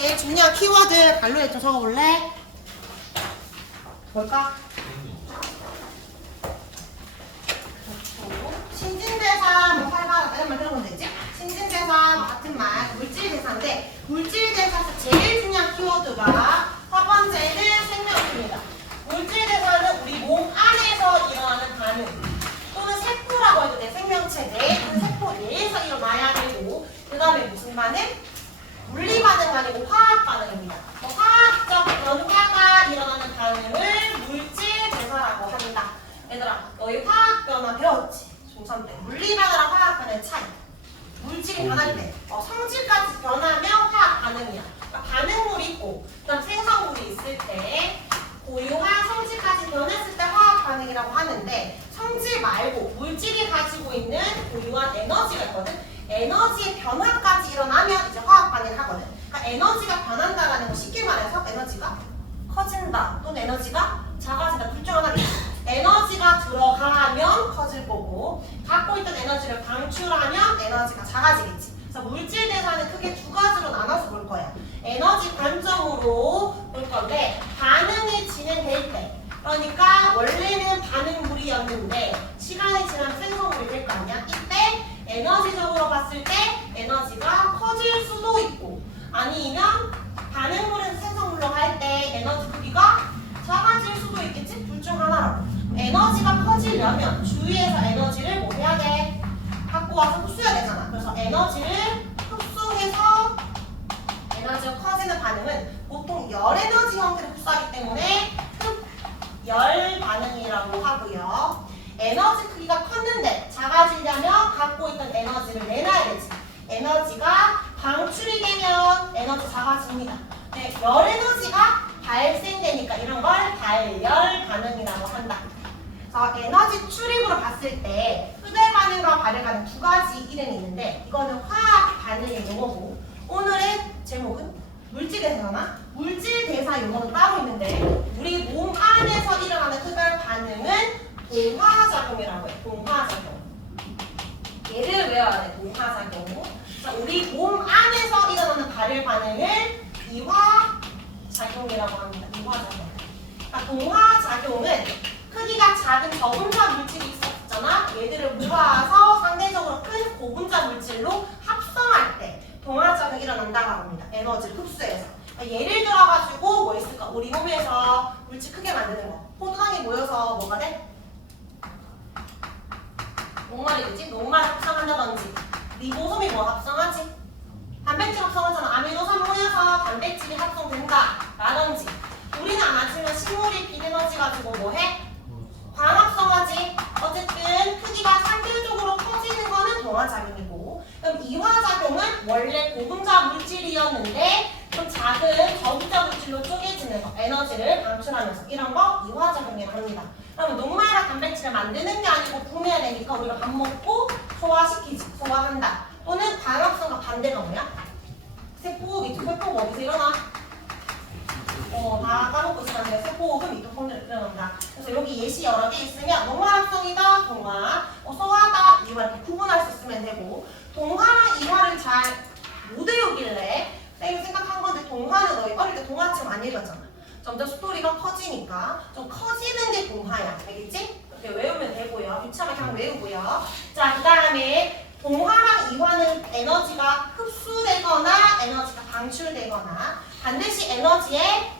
제일 중요한 키워드 발로에 좀 적어볼래? 뭘까? 신진대사 뭐 활발하다 이런 말 들어보면 되지? 신진대사 뭐 같은 말 물질대사인데 물질대사에서 제일 중요한 키워드가 첫 번째는 생명입니다. 물질대사는 우리 몸 안에서 일어나는 반응 또는 세포라고 해도 돼. 생명체 내 그 세포 내에서 일어나야 되고 그 다음에 무슨 반응? 물리 반응 아니고 화학 반응입니다. 화학적 변화가 일어나는 반응을 물질대사라고 한다. 얘들아 너희 화학 변화 배웠지? 중3 때 물리 반응랑 화학 반응의 차이. 물질이 변할 때 성질까지 변하면 화학 반응이야. 그러니까 반응물이 있고 그다음 생성물이 있을 때 고유한 성질까지 변했을 때 화학 반응이라고 하는데 성질 말고 물질이 가지고 있는 고유한 에너지가 있거든. 에너지의 변화까지 일어나면 이제 화학 반응을 하거든. 그러니까 에너지가 변한다라는 거 쉽게 말해서 에너지가 커진다 또는 에너지가 작아진다 둘 중 하나겠지. 에너지가 들어가면 커질 거고 갖고 있던 에너지를 방출하면 에너지가 작아지겠지. 그래서 물질 대사는 크게 두 가지로 나눠서 볼 거야. 에너지 관점으로 볼 건데 반응이 진행될 때 그러니까 원래는 반응물이었는데 시간이 지나면 생성물이 될 거 아니야. 이때 에너지적으로 봤을 때 에너지가 커질 수도 있고 아니면 반응물에서 생성물로 갈 때 에너지 크기가 작아질 수도 있겠지? 둘 중 하나라고. 에너지가 커지려면 주위에서 에너지를 뭐 해야 돼? 갖고 와서 흡수해야 되잖아. 그래서 에너지를 흡수해서 에너지가 커지는 반응은 보통 열 에너지 형태를 흡수하기 때문에 열 반응이라고 하고요. 에너지 크기가 컸는데 작아지려면 갖고 있던 에너지를 내놔야 되지. 에너지가 방출이 되면 에너지 작아집니다. 네, 열 에너지가 발생되니까 이런 걸 발열 반응이라고 한다. 그래서 에너지 출입으로 봤을 때 흡열 반응과 발열 반응 두 가지 이름이 있는데 이거는 화학 반응의 용어고 오늘의 제목은 물질대사나 물질대사 용어는 따로 있는데 우리 몸 안에서 일어나는 흡열 반응은 동화작용이라고 해. 동화작용. 얘를 외워야 돼. 동화작용. 우리 몸 안에서 일어나는 발열 반응을 이화작용이라고 합니다. 이화작용. 그러니까 동화작용은 크기가 작은 저분자 물질이 있었잖아. 얘들을 모아서 상대적으로 큰 고분자 물질로 합성할 때 동화작용이 일어난다고 합니다. 에너지를 흡수해서. 그러니까 예를 들어가지고 뭐 있을까? 우리 몸에서 물질 크게 만드는 거. 포도당이 모여서 뭐가 돼? 녹말이 되지? 녹말 합성한다든지 리보솜이 뭐 합성하지? 단백질 합성하잖아. 아미노산 모여서 단백질이 합성된다 라든지 우리는 안 하지만 식물이 비에너지 가지고 뭐해? 광합성하지. 어쨌든 크기가 상대적으로 커지는 거는 동화작용이고 그럼 이화작용은 원래 고분자 물질이었는데 좀 작은 저분자 물질로 쪼개지는 거 에너지를 방출하면서 이런 거 이화작용이라고 합니다. 그러면 녹말과 단백질을 만드는 게 아니고 분해야 되니까 우리가 밥 먹고 소화시키지. 소화한다. 또는 광합성과 반대가 뭐야? 세포호흡이지. 세포가 어디서 일어나? 다 까먹고 있었는데 세포호흡은 미토콘드리아에서 일어난다. 그래서 여기 예시 여러 개 있으면 녹말합성이다, 동화, 소화다, 이화 이렇게 구분할 수 있으면 되고 동화랑 이화를 잘 못 외우길래 쌤이 생각한 건데 동화는 너희 어릴 때 동화책 많이 읽었잖아. 점점 스토리가 커지니까 좀 커지는 게 동화야. 알겠지? 이렇게 외우면 되고요. 유치하게 그냥 외우고요. 자, 그 다음에 동화랑 이화는 에너지가 흡수되거나 에너지가 방출되거나 반드시 에너지의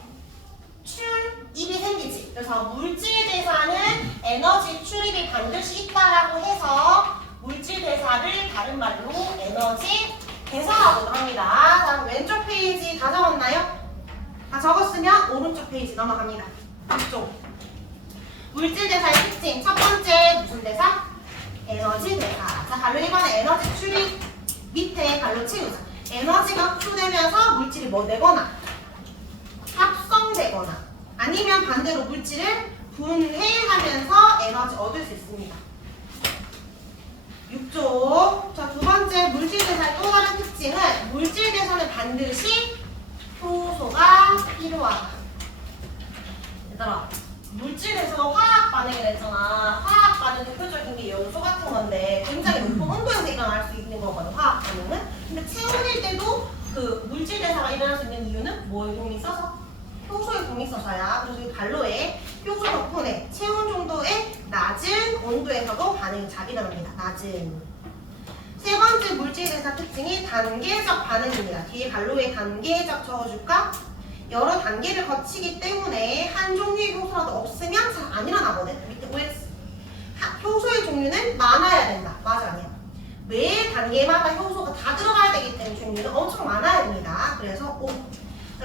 출입이 생기지. 그래서 물질대사는 에너지 출입이 반드시 있다라고 해서 물질대사를 다른 말로 에너지 대사라고도 합니다. 다음 왼쪽 페이지 다 적었나요? 다 적었으면 오른쪽 페이지 넘어갑니다. 이쪽. 물질대사의 특징 첫 번째 무슨 대사? 에너지 대사. 자, 갈로 1번에 에너지 출입 밑에 갈로 채우자. 에너지가 흡수되면서 물질이 뭐 되거나 합성되거나 아니면 반대로 물질을 분해하면서 에너지 얻을 수 있습니다. 6조. 자, 두 번째 물질대사의 또 다른 특징은 물질대사는 반드시 효소가 필요하다. 얘들아, 물질에서 화학 반응이 됐잖아. 화학 반응 대표적인 게 염소 같은 건데 굉장히 높은 온도에서 일어날 수 있는 거거든, 화학 반응은. 근데 체온일 때도 그 물질에서 대사가 일어날 수 있는 이유는 뭐의 도움이 있어서? 효소의 도움이 있어서야. 그래서 이 반로에 효소 덕분에 체온 정도의 낮은 온도에서도 반응이 잘 일어납니다. 낮은. 세 번째 물질 대사 특징이 단계적 반응입니다. 뒤에 반로에 단계적 적어줄까? 여러 단계를 거치기 때문에 한 종류의 효소라도 없으면 잘 안 일어나거든. 밑에 OX. 효소의 종류는 많아야 된다. 맞아, 아니야? 매 단계마다 효소가 다 들어가야 되기 때문에 종류는 엄청 많아야 됩니다. 그래서 O.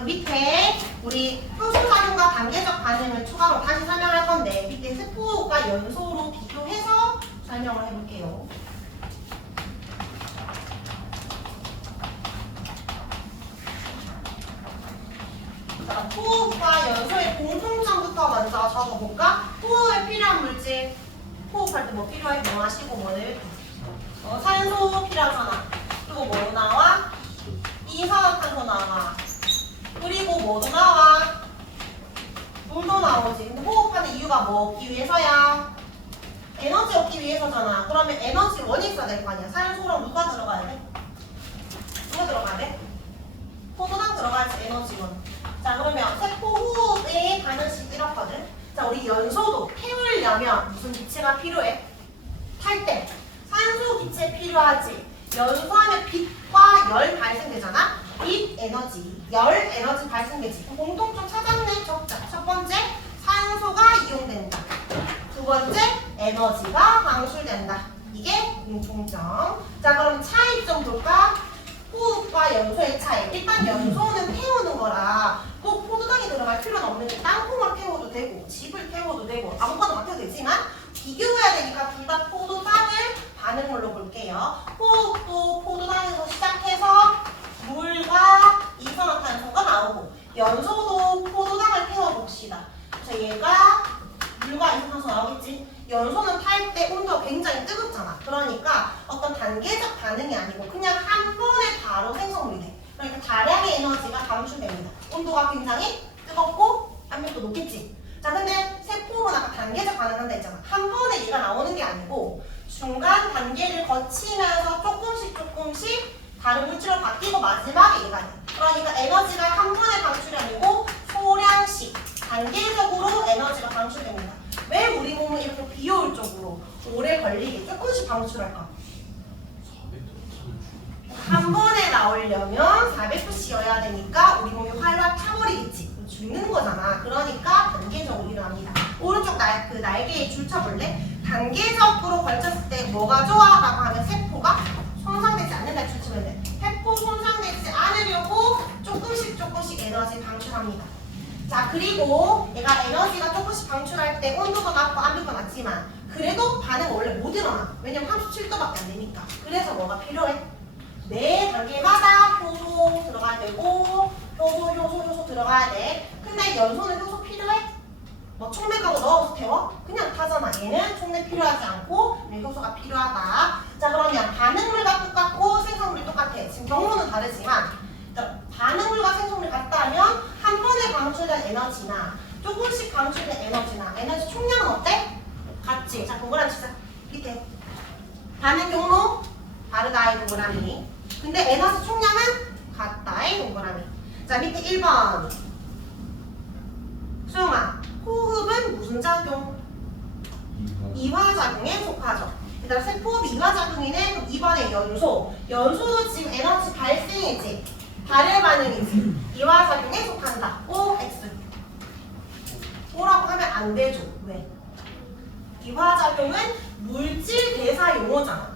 밑에 우리 효소 작용과 단계적 반응을 추가로 다시 설명할 건데 밑에 세포가 연소로 비교해서 설명을 해볼게요. 자, 호흡과 연소의 공통점부터 먼저 적어볼까? 호흡에 필요한 물질, 호흡할 때 뭐 필요해? 뭐 마시고 뭐를? 산소 필요하잖아. 그리고 뭐 나와? 이산화탄소 나와. 그리고 뭐도 나와? 물도 나오지. 근데 호흡하는 이유가 뭐 얻기 위해서야? 에너지 얻기 위해서잖아. 그러면 에너지원이 있어야 될 거 아니야. 산소랑 누가 들어가야 돼? 누가 들어가야 돼? 포도당 들어가야지, 에너지원. 자, 그러면 세포 호흡의 반응식 이렇거든. 자, 우리 연소도 태우려면 무슨 기체가 필요해? 탈 때 산소 기체 필요하지. 연소하면 빛과 열 발생되잖아. 빛 에너지, 열 에너지 발생되지. 공통점 찾았네. 적자. 첫 번째, 산소가 이용된다. 두 번째, 에너지가 방출된다. 이게 공통점. 자, 그럼 차이점 볼까? 호흡과 연소의 차이. 일단 연소는 태우는 거라 꼭 포도당이 들어갈 필요는 없는데 땅콩을 태워도 되고 즙을 태워도 되고 아무거나 맡아도 되지만 비교해야 되니까 둘 다 포도당을 반응물로 볼게요. 호흡도 포도당에서 시작해서 물과 이산화탄소가 나오고 연소도 포도당을 태워봅시다. 그래서 얘가 물과 이산화탄소 나오겠지. 연소는 탈 때 온도가 굉장히 뜨겁잖아. 그러니까 어떤 단계적 반응이 아니고 그냥 한 번에 바로 생성물이 돼. 그러니까 다량의 에너지가 방출됩니다. 온도가 굉장히 뜨겁고 압력도 높겠지. 자, 근데 세포는 아까 단계적 반응한다 했잖아. 한 번에 얘가 나오는 게 아니고 중간 단계를 거치면서 조금씩 다른 물질로 바뀌고 마지막에 얘가 돼. 그러니까 에너지가 한 번에 방출이 아니고 소량씩 단계적으로 에너지가 방출됩니다. 왜 우리 몸은 이렇게 비효율적으로 오래 걸리게 조금씩 방출할까? 한 번에 나오려면 400cc여야 되니까 우리 몸이 활활 타버리겠지. 죽는 거잖아. 그러니까 단계적으로 일어납니다. 오른쪽 날개에 줄 쳐볼래? 단계적으로 걸쳤을 때 뭐가 좋아? 라고 하면 세포가 손상되지 않는다 줄 치면 돼. 세포 손상되지 않으려고 조금씩 에너지 방출합니다. 자, 그리고 얘가 에너지가 조금씩 방출할 때 온도가 낮고 압력도 낮지만 그래도 반응 원래 못 일어나. 왜냐면 37도밖에 안 되니까. 그래서 뭐가 필요해? 매 단계마다 효소 들어가야 되고 효소 들어가야 돼. 근데 연소는 효소 필요해? 뭐 촉매가루 넣어서 태워? 그냥 타잖아. 얘는 촉매 필요하지 않고 효소가 필요하다. 자, 그러면 반응물과 똑같고 생성물이 똑같아. 지금 경로는 다르지만 반응물과 생성물이 같다면 한 번에 방출된 에너지나 조금씩 방출된 에너지나 에너지 총량은 어때? 같지? 자, 동그라미 치자. 밑에 반응 경로 다르다의 동그라미. 근데 에너지 총량은 같다의 동그라미. 자, 밑에 1번 수영아, 호흡은 무슨 작용? 이화작용에 속하죠. 일단 세포흡이 이화작용이네. 그럼 2번에 연소도 지금 에너지 발생이지, 발열 반응이지. 이화작용에 속한다. O, X. O라고 하면 안 되죠. 왜? 이화작용은 물질 대사 용어잖아.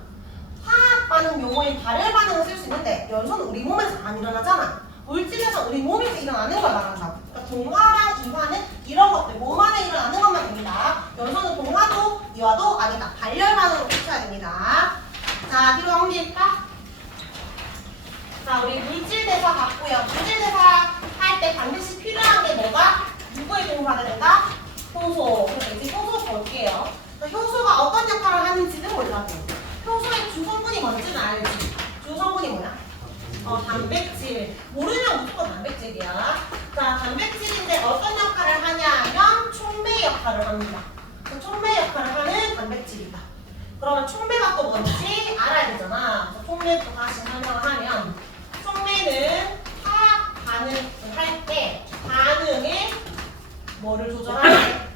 화학 반응 용어인 발열 반응을 쓸 수 있는데 연소는 우리 몸에서 안 일어나잖아. 물질에서 우리 몸에서 일어나는 걸 말한다고. 그러니까 동화랑 이화는 이런 것들 몸 안에 일어나는 것만 됩니다. 연소는 동화도 이화도 아니다. 발열 반응으로 붙여야 됩니다. 자, 뒤로 넘길까? 자, 우리 물질 대사 봤고요. 물질 대사 할 때 반드시 필요한 게 뭐가? 누구의 도움을 받아야 된다? 효소. 그래서 이제 효소 볼게요. 효소가 어떤 역할을 하는지는 몰라도 효소의 주성분이 뭔지는 알지. 주성분이 뭐야? 단백질. 모르면 무조건 단백질이야. 자, 단백질인데 어떤 역할을 하냐 하면 촉매 역할을 합니다. 그 촉매 역할을 하는 단백질이다. 그러면 촉매가 또 뭔지 알아야 되잖아. 촉매부터 다시 설명을 하면 촉매는 화학 뭐를 조절하게?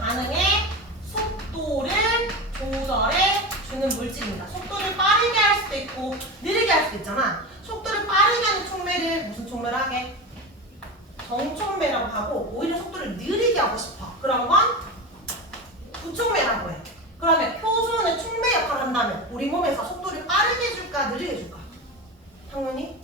반응의 속도를 조절해 주는 물질입니다. 속도를 빠르게 할 수도 있고 느리게 할 수도 있잖아. 속도를 빠르게 하는 촉매를 무슨 촉매를 하게? 정촉매라고 하고, 오히려 속도를 느리게 하고 싶어. 그런 건 부촉매라고 해. 그러면 효소는 촉매 역할을 한다면 우리 몸에서 속도를 빠르게 해줄까 느리게 해줄까? 당연히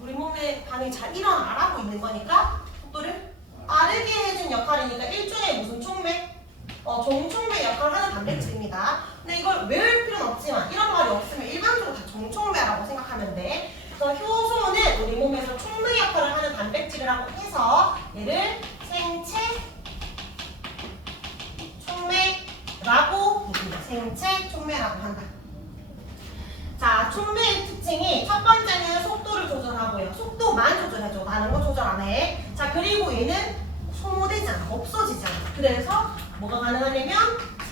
우리 몸의 반응이 잘 일어나라고 있는 거니까 속도를 빠르게 해준 역할이니까 일종의 무슨 촉매? 정촉매 역할을 하는 단백질입니다. 근데 이걸 외울 필요는 없지만 이런 말이 없으면 일반적으로 다 정촉매라고 생각하면 돼. 그래서 효소는 우리 몸에서 촉매 역할을 하는 단백질이라고 해서 얘를 생체 촉매라고 부릅니다. 생체 촉매라고 한다. 자, 촉매의 특징이 첫 번째는 속도를 조절하고요. 속도만 조절해줘. 다른 거 조절 안 해. 자, 그리고 얘는 소모되지 않아. 없어지지 않아. 그래서 뭐가 가능하냐면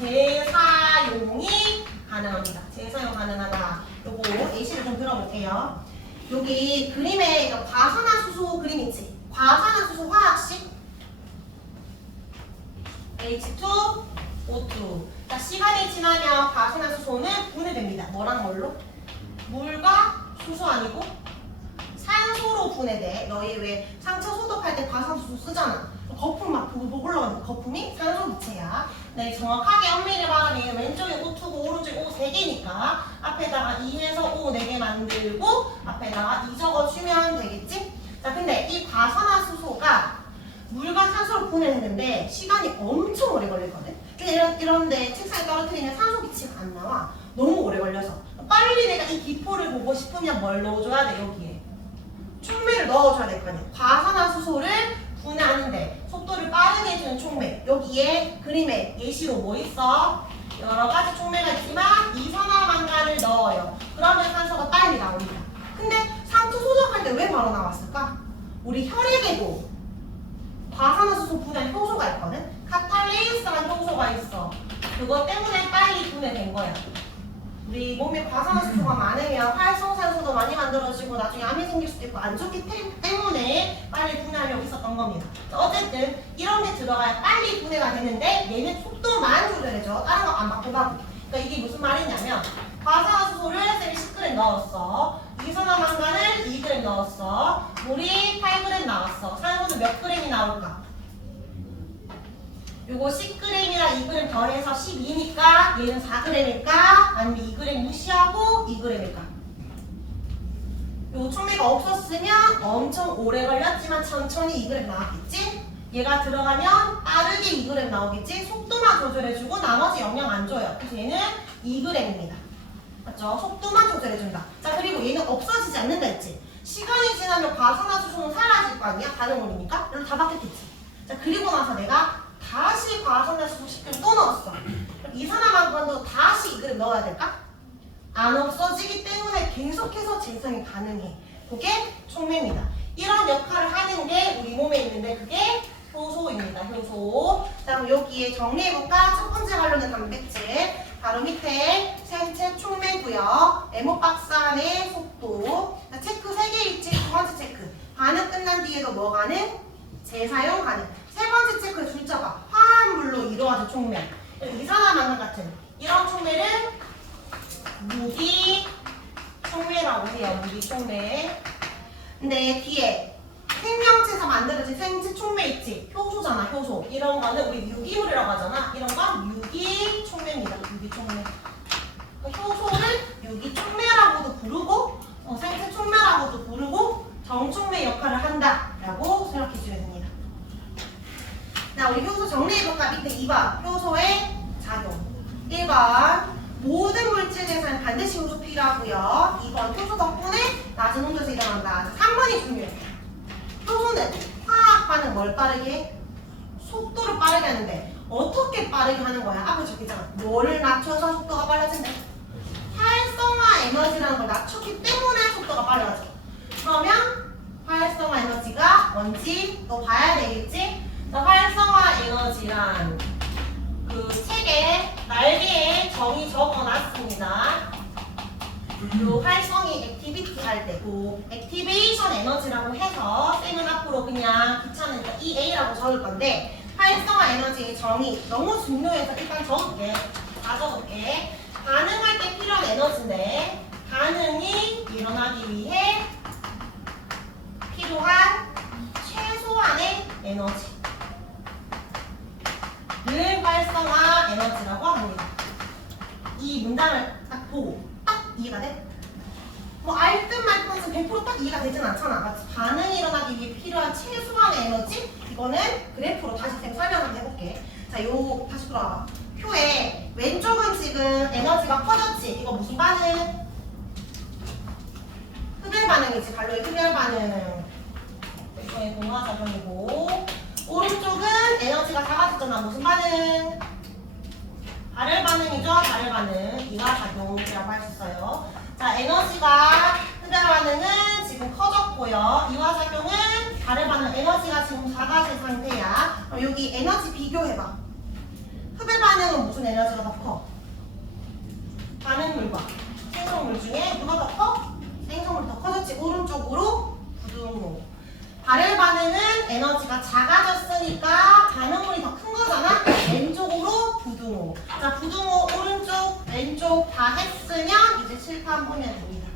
재사용이 가능합니다. 재사용 가능하다. 요거 예시를 좀 들어볼게요. 여기 그림에 과산화수소 그림 있지? 과산화수소 화학식 H2, O2. 자, 시간이 지나면 과산화수소는 분해됩니다. 뭐랑 뭘로? 물과 수소 아니고 산소로 분해돼. 너희 왜 상처 소독할 때 과산화수소 쓰잖아. 거품 막 보고 올라가는 거품이 산소 기체야. 네, 정확하게 엄밀히 말하면 왼쪽에 O2고 오른쪽에 O 3개니까 앞에다가 2해서 O 4개 만들고 앞에다가 2 적어주면 되겠지? 자, 근데 이 과산화수소가 물과 산소로 분해했는데 시간이 엄청 오래 걸리거든? 이런데 책상에 떨어뜨리면 산소 기체가 안 나와. 너무 오래 걸려서. 빨리 내가 이 기포를 보고 싶으면 뭘 넣어줘야 돼, 여기에? 촉매를 넣어줘야 될 거 아니야. 과산화수소를 분해하는데 속도를 빠르게 해주는 촉매. 여기에 그림에 예시로 뭐 있어? 여러 가지 촉매가 있지만 이산화망간을 넣어요. 그러면 산소가 빨리 나옵니다. 근데 상처 소독할 때 왜 바로 나왔을까? 우리 혈액에도 과산화수소 분해한 효소가 있거든? 카탈레이스라는 효소가 있어. 그것 때문에 빨리 분해된 거야. 우리 몸에 과산화수소가 많으면 활성산소도 많이 만들어지고 나중에 암이 생길 수도 있고 안 좋기 때문에 빨리 분해하려고 있었던 겁니다. 어쨌든 이런 게 들어가야 빨리 분해가 되는데 얘는 속도만 조절해줘. 다른 거 안 바꿔가고. 그러니까 이게 무슨 말이냐면 과산화수소를 쌤이 10g 넣었어. 이산화망간을 2g 넣었어. 물이 8g 나왔어. 산소는 몇 g이 나올까? 요거 10g이랑 2g 더해서 12니까 얘는 4g일까? 아니면 2g 무시하고 2g일까? 요 촉매가 없었으면 엄청 오래 걸렸지만 천천히 2g 나왔겠지? 얘가 들어가면 빠르게 2g 나오겠지? 속도만 조절해주고 나머지 영향 안 줘요. 그래서 얘는 2g입니다. 맞죠? 속도만 조절해준다. 자, 그리고 얘는 없어지지 않는다 했지? 시간이 지나면 과산화수소는 사라질 거 아니야? 반응물이니까? 이걸로 다 바뀌었겠지? 자, 그리고 나서 내가 다시 과산화수소 10g 또 넣었어. 그럼 이산화망간도 다시 2g 넣어야 될까? 안 없어지기 때문에 계속해서 재생이 가능해. 그게 촉매입니다. 이런 역할을 하는 게 우리 몸에 있는데 그게 효소입니다. 효소. 자, 그럼 여기에 정리해볼까? 첫 번째 관련된 단백질. 바로 밑에 생체 촉매구역. 에모박스 안의 속도. 자, 체크 3개 있지? 두 번째 체크. 반응 끝난 뒤에도 뭐 가능? 재사용 가능. 세 번째 체크의 줄자가 화합물로 이루어진 촉매. 이산화망간 같은 이런 촉매를 무기 촉매라고 해요. 무기 촉매. 근데 뒤에 생명체에서 만들어진 생체 촉매 있지? 효소잖아, 효소. 이런 거는 우리 유기물이라고 하잖아. 이런 건 유기 촉매입니다. 유기 촉매. 효소를 유기 촉매라고도 부르고 생체 촉매라고도 부르고 정촉매 역할을 한다라고 생각해 주셔야 됩니다. 자, 우리 효소 정리해볼까? 밑에 2번 효소의 작용. 1번 모든 물질 대사는 반드시 효소 필요하고요. 2번 효소 덕분에 낮은 온도에서 일어난다. 3번이 중요해. 효소는 화학 반응 뭘 빠르게 해? 속도를 빠르게 하는데 어떻게 빠르게 하는 거야? 앞에 적혀있잖아. 뭐를 낮춰서 속도가 빨라진대? 활성화 에너지라는 걸 낮췄기 때문에 속도가 빨라져. 그러면 활성화 에너지가 뭔지 또 봐야 되겠지? 자, 활성화 에너지란 그 책에 날개에 정의 적어놨습니다. 요 활성이 액티비티 할 때고 액티베이션 에너지라고 해서 쌤은 앞으로 그냥 귀찮으니까 EA라고 적을 건데 활성화 에너지의 정의 너무 중요해서 일단 적을게. 다 적을게. 반응할 때 필요한 에너지인데 반응이 일어나기 위해 필요한 최소한의 에너지를 활성화 에너지라고 합니다. 이 문장을 딱 보고 딱 이해가 돼? 뭐 알듯 말듯 100%딱 이해가 되진 않잖아. 맞지? 반응이 일어나기 위해 필요한 최소한의 에너지 이거는 그래프로 다시 설명 한번 해볼게. 자, 요 다시 돌아와봐. 표에 왼쪽은 지금 에너지가 커졌지. 이거 무슨 반응? 흡열 반응이지. 갈로의 흡열 반응. 이거의 동화작용이고 오른쪽은 에너지가 작아졌잖아. 무슨 반응? 발열 반응이죠. 발열 반응. 이화작용이라고 할 수 있어요. 자, 에너지가 흡열 반응은 지금 커졌고요. 이화작용은 발열 반응 에너지가 지금 작아진 상태야. 그럼 여기 에너지 비교해봐. 흡열 반응은 무슨 에너지가 더 커? 반응물과 생성물 중에 누가 더 커? 생성물이 더 커졌지. 오른쪽으로 부등호. 발열 반응은 에너지가 작아졌으니까 반응물이 더 큰 거잖아. 왼쪽으로 부등호. 자, 부등호 오른쪽 왼쪽 다 했으면 이제 칠판 보면 됩니다.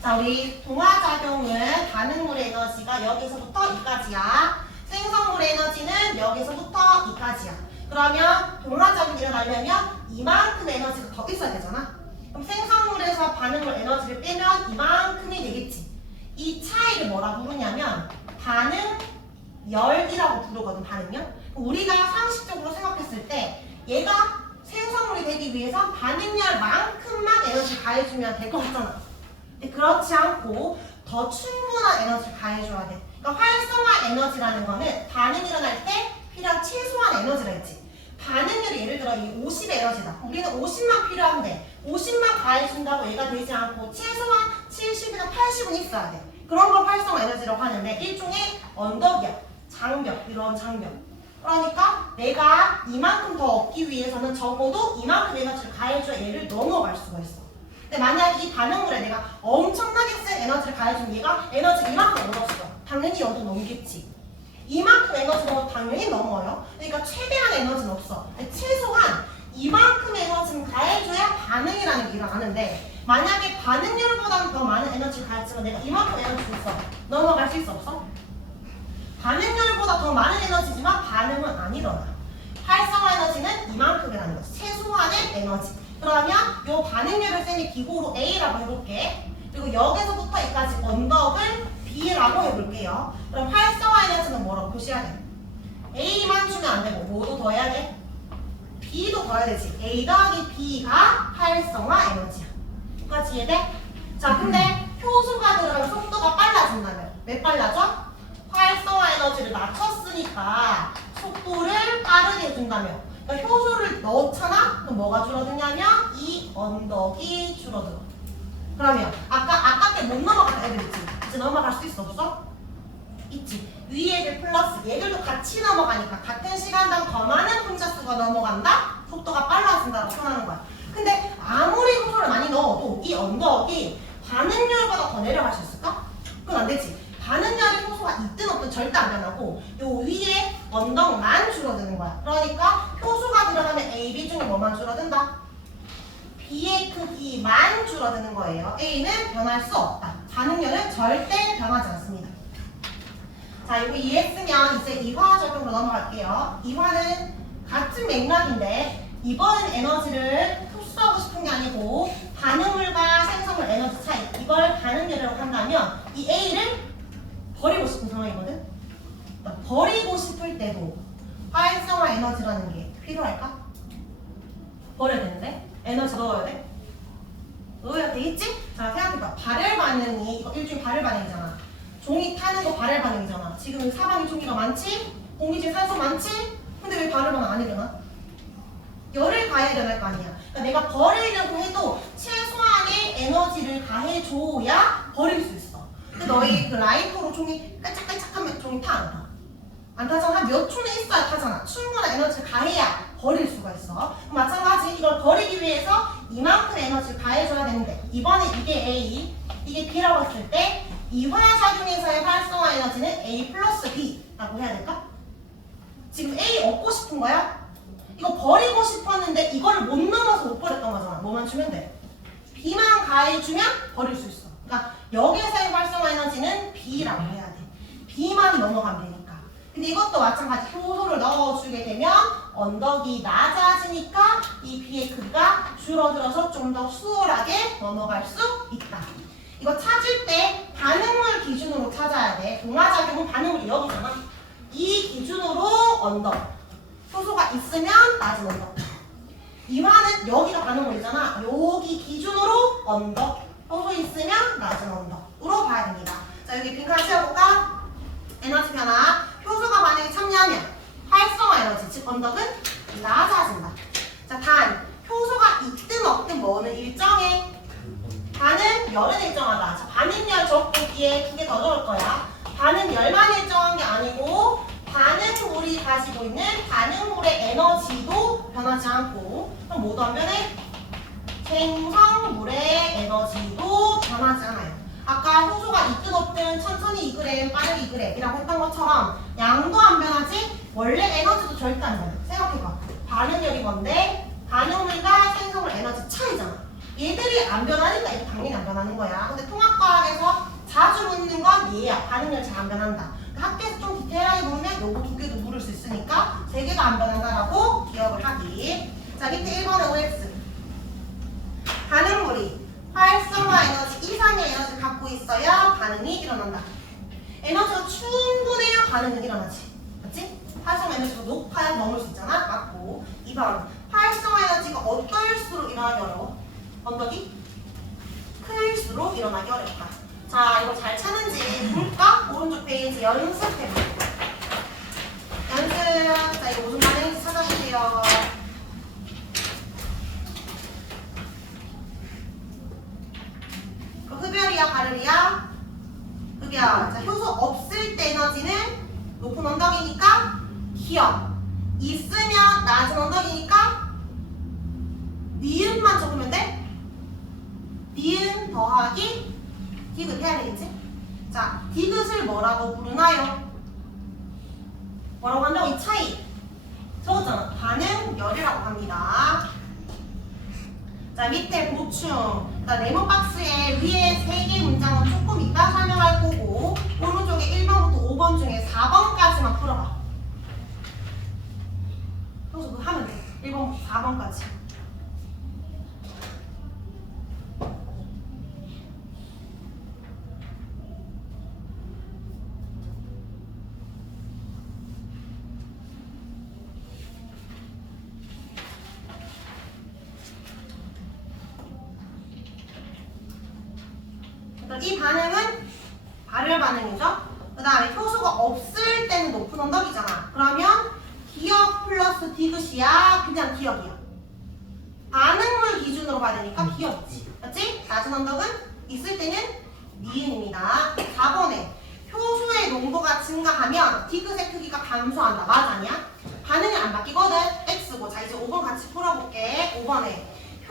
자, 우리 동화작용은 반응물의 에너지가 여기서부터 이까지야. 생성물의 에너지는 여기서부터 이까지야. 그러면 동화작용이 일어나려면 이만큼 에너지가 더 있어야 되잖아. 그럼 생성물에서 반응물 에너지를 빼면 이만큼이 되겠지. 이 차이를 뭐라 부르냐면 반응열이라고 부르거든. 반응열. 우리가 상식적으로 생각했을 때 얘가 생성물이 되기 위해서 반응열만큼만 에너지 가해주면 될 것 같잖아. 근데 그렇지 않고 더 충분한 에너지를 가해줘야 돼. 그러니까 활성화 에너지라는 거는 반응이 일어날 때 필요한 최소한 에너지라 했지. 반응열이 예를 들어 이 50의 에너지다. 우리는 50만 필요한데 50만 가해준다고 얘가 되지 않고 최소한 70이나 80은 있어야 돼. 그런 걸 활성화 에너지라고 하는데 일종의 언덕이야. 장벽, 이런 장벽. 그러니까 내가 이만큼 더 얻기 위해서는 적어도 이만큼 에너지를 가해줘야 얘를 넘어갈 수가 있어. 근데 만약 이 반응물에 내가 엄청나게 센 에너지를 가해주면 얘가 에너지 이만큼 얻었어. 당연히 여도 넘겠지. 이만큼 에너지 넣어도 당연히 넘어요. 그러니까 최대한 에너지는 없어. 최소한 이만큼 에너지는 가해줘야 반응이라는 게 일어나는데 만약에 반응열보다는 더 많은 에너지를 가했지만 내가 이만큼 에너지 있어. 넘어갈 수 있어 없어? 반응열보다 더 많은 에너지지만 반응은 안 일어나. 활성화 에너지는 이만큼이라는 거지. 최소한의 에너지. 그러면 이 반응열을 쌤이 기호로 A라고 해볼게. 그리고 여기서부터 여기까지 언덕을 B라고 해볼게요. 그럼 활성화 에너지는 뭐라고 표시해야 돼? A만 주면 안 되고 뭐도 더해야 돼? B도 더해야 되지. A 더하기 B가 활성화 에너지야. 여기까지 이해돼? 자, 근데 효소가 들어가면 속도가 빨라진다면 왜 빨라져? 활성화 에너지를 낮췄으니까 속도를 빠르게 해준다며. 그러니까 효소를 넣잖아? 그럼 뭐가 줄어드냐면 이 언덕이 줄어들어. 그러면 아깝게 못 넘어간 애들 있지? 이제 넘어갈 수 있어 없어? 있지. 위에 애들 플러스 얘들도 같이 넘어가니까 같은 시간당 더 많은 분자 수가 넘어간다? 속도가 빨라진다고 표현하는 거야. 근데 아무리 효소를 많이 넣어도 이 언덕이 반응열보다 더 내려갈 수 있을까? 그건 안 되지. 반응열의 효소가 있든 없든 절대 안 변하고 요 위에 언덕만 줄어드는 거야. 그러니까 효소가 들어가면 A, B 중에 뭐만 줄어든다? B의 크기만 줄어드는 거예요. A는 변할 수 없다. 반응열은 절대 변하지 않습니다. 자, 이거 이해했으면 이제 이화 적용으로 넘어갈게요. 이화는 같은 맥락인데 이번 에너지를 흡수하고 싶은 게 아니고 반응물과 생성물 에너지 차이 이걸 반응열이라고 한다면 이 A를 버리고 싶은 상황이거든? 버리고 싶을 때도 활성화 에너지라는 게 필요할까? 버려야 되는데? 에너지 넣어야 돼? 넣어야 되겠지? 자, 생각해봐. 발열 반응이 이거 일종의 발열 반응이잖아. 종이 타는 거 발열 반응이잖아. 지금 사방에 종이가 많지? 공기 중에 산소 많지? 근데 왜 발열 반응 안 일어나? 열을 가해야 되는 거 아니야. 그러니까 내가 버리려고 해도 최소한의 에너지를 가해줘야 버릴 수 있어. 근데 너희 그 라이터로 종이 깔짝깔짝하면 종이 타 안 타? 안 타잖아. 한 몇 초는 있어야 타잖아. 충분한 에너지를 가해야 버릴 수가 있어. 마찬가지 이걸 버리기 위해서 이만큼 에너지를 가해줘야 되는데 이번에 이게 A, 이게 B라고 했을 때 이화작용에서의 활성화 에너지는 A 플러스 B라고 해야 될까? 지금 A 얻고 싶은 거야? 이거 버리고 싶었는데 이거를 못 넘어서 못 버렸던 거잖아. 뭐만 주면 돼? B만 가해주면 버릴 수 있어. 그러니까 여기에서의 활성화 에너지는 B라고 해야 돼. B만 넘어가면 되니까. 근데 이것도 마찬가지. 효소를 넣어주게 되면 언덕이 낮아지니까 이 B의 크기가 줄어들어서 좀 더 수월하게 넘어갈 수 있다. 이거 찾을 때 반응물 기준으로 찾아야 돼. 동화작용은 반응물이 여기잖아. 이 기준으로 언덕. 효소가 있으면 낮은 언덕. 이화는 여기가 반응물이잖아. 여기 기준으로 언덕. 효소 있으면 낮은 언덕으로 봐야 됩니다. 자, 여기 빈칸 채워볼까? 에너지 변화. 효소가 반응에 참여하면 활성화 에너지, 즉 언덕은 낮아진다. 자, 단 효소가 있든 없든 뭐는 일정해. 반응 열은 일정하다. 자, 반응열 적보기에 2개 더 적을 거야. 반응열만 일정한 게 아니고 반응물이 가지고 있는 반응물의 에너지도 변하지 않고, 그럼 뭐도 안 변해? 생성물의 에너지도 변하지 않아요. 아까 효소가 있든 없든 천천히 2g, 빠르게 2g이라고 했던 것처럼 양도 안 변하지 원래 에너지도 절대 안 변해. 생각해봐. 반응열이 뭔데? 반응물과 생성물 에너지 차이잖아. 얘들이 안 변하니까 이거 당연히 안 변하는 거야. 근데 통합과학에서 자주 묻는 건 얘야. 반응열 잘 안 변한다. 학교에서 좀 디테일하게 보면 요거 2개도 물을 수 있으니까 3개가 안 변한다라고 기억을 하기. 자, 밑에 1번의 OX. 반응물이 활성화 에너지 이상의 에너지를 갖고 있어야 반응이 일어난다. 에너지가 충분해야 반응이 일어나지. 맞지? 활성화 에너지가 높아야 넘을 수 있잖아. 맞고. 2번. 활성화 에너지가 어떨수록 일어나기 어려워? 언덕이 클수록 일어나기 어렵다. 자, 이거 잘 찾는지 볼까? 오른쪽 페이지 연습해볼게요. 연습. 자, 이거 무슨 반응인지 찾아보세요. 흡열이야, 가열이야? 흡열. 자, 효소 없을 때 에너지는 높은 언덕이니까 기억. 있으면 낮은 언덕이니까 니은만 적으면 돼? 니은 더하기 디귿 해야 되겠지? 자, 디귿을 뭐라고 부르나요? 뭐라고 한다고? 이 차이 적었잖아. 반응열이라고 합니다. 자, 밑에 보충. 네모 박스에 위에 3개 문장은 조금 이따 설명할 거고, 오른쪽에 1번부터 5번 중에 4번까지만 풀어봐. 그래서 그거 하면 돼. 1번부터 4번까지. 이 반응은 발열 반응이죠. 그 다음에 효소가 없을 때는 높은 언덕이잖아. 그러면 기억 플러스 디귿이야? 그냥 기억이야? 반응물 기준으로 봐야 되니까 기억이지. 맞지? 낮은 언덕은 있을 때는 니은입니다. 4번에 효소의 농도가 증가하면 디귿의 크기가 감소한다. 맞아, 아니야? 반응이 안 바뀌거든. X고. 자, 이제 5번 같이 풀어볼게. 5번에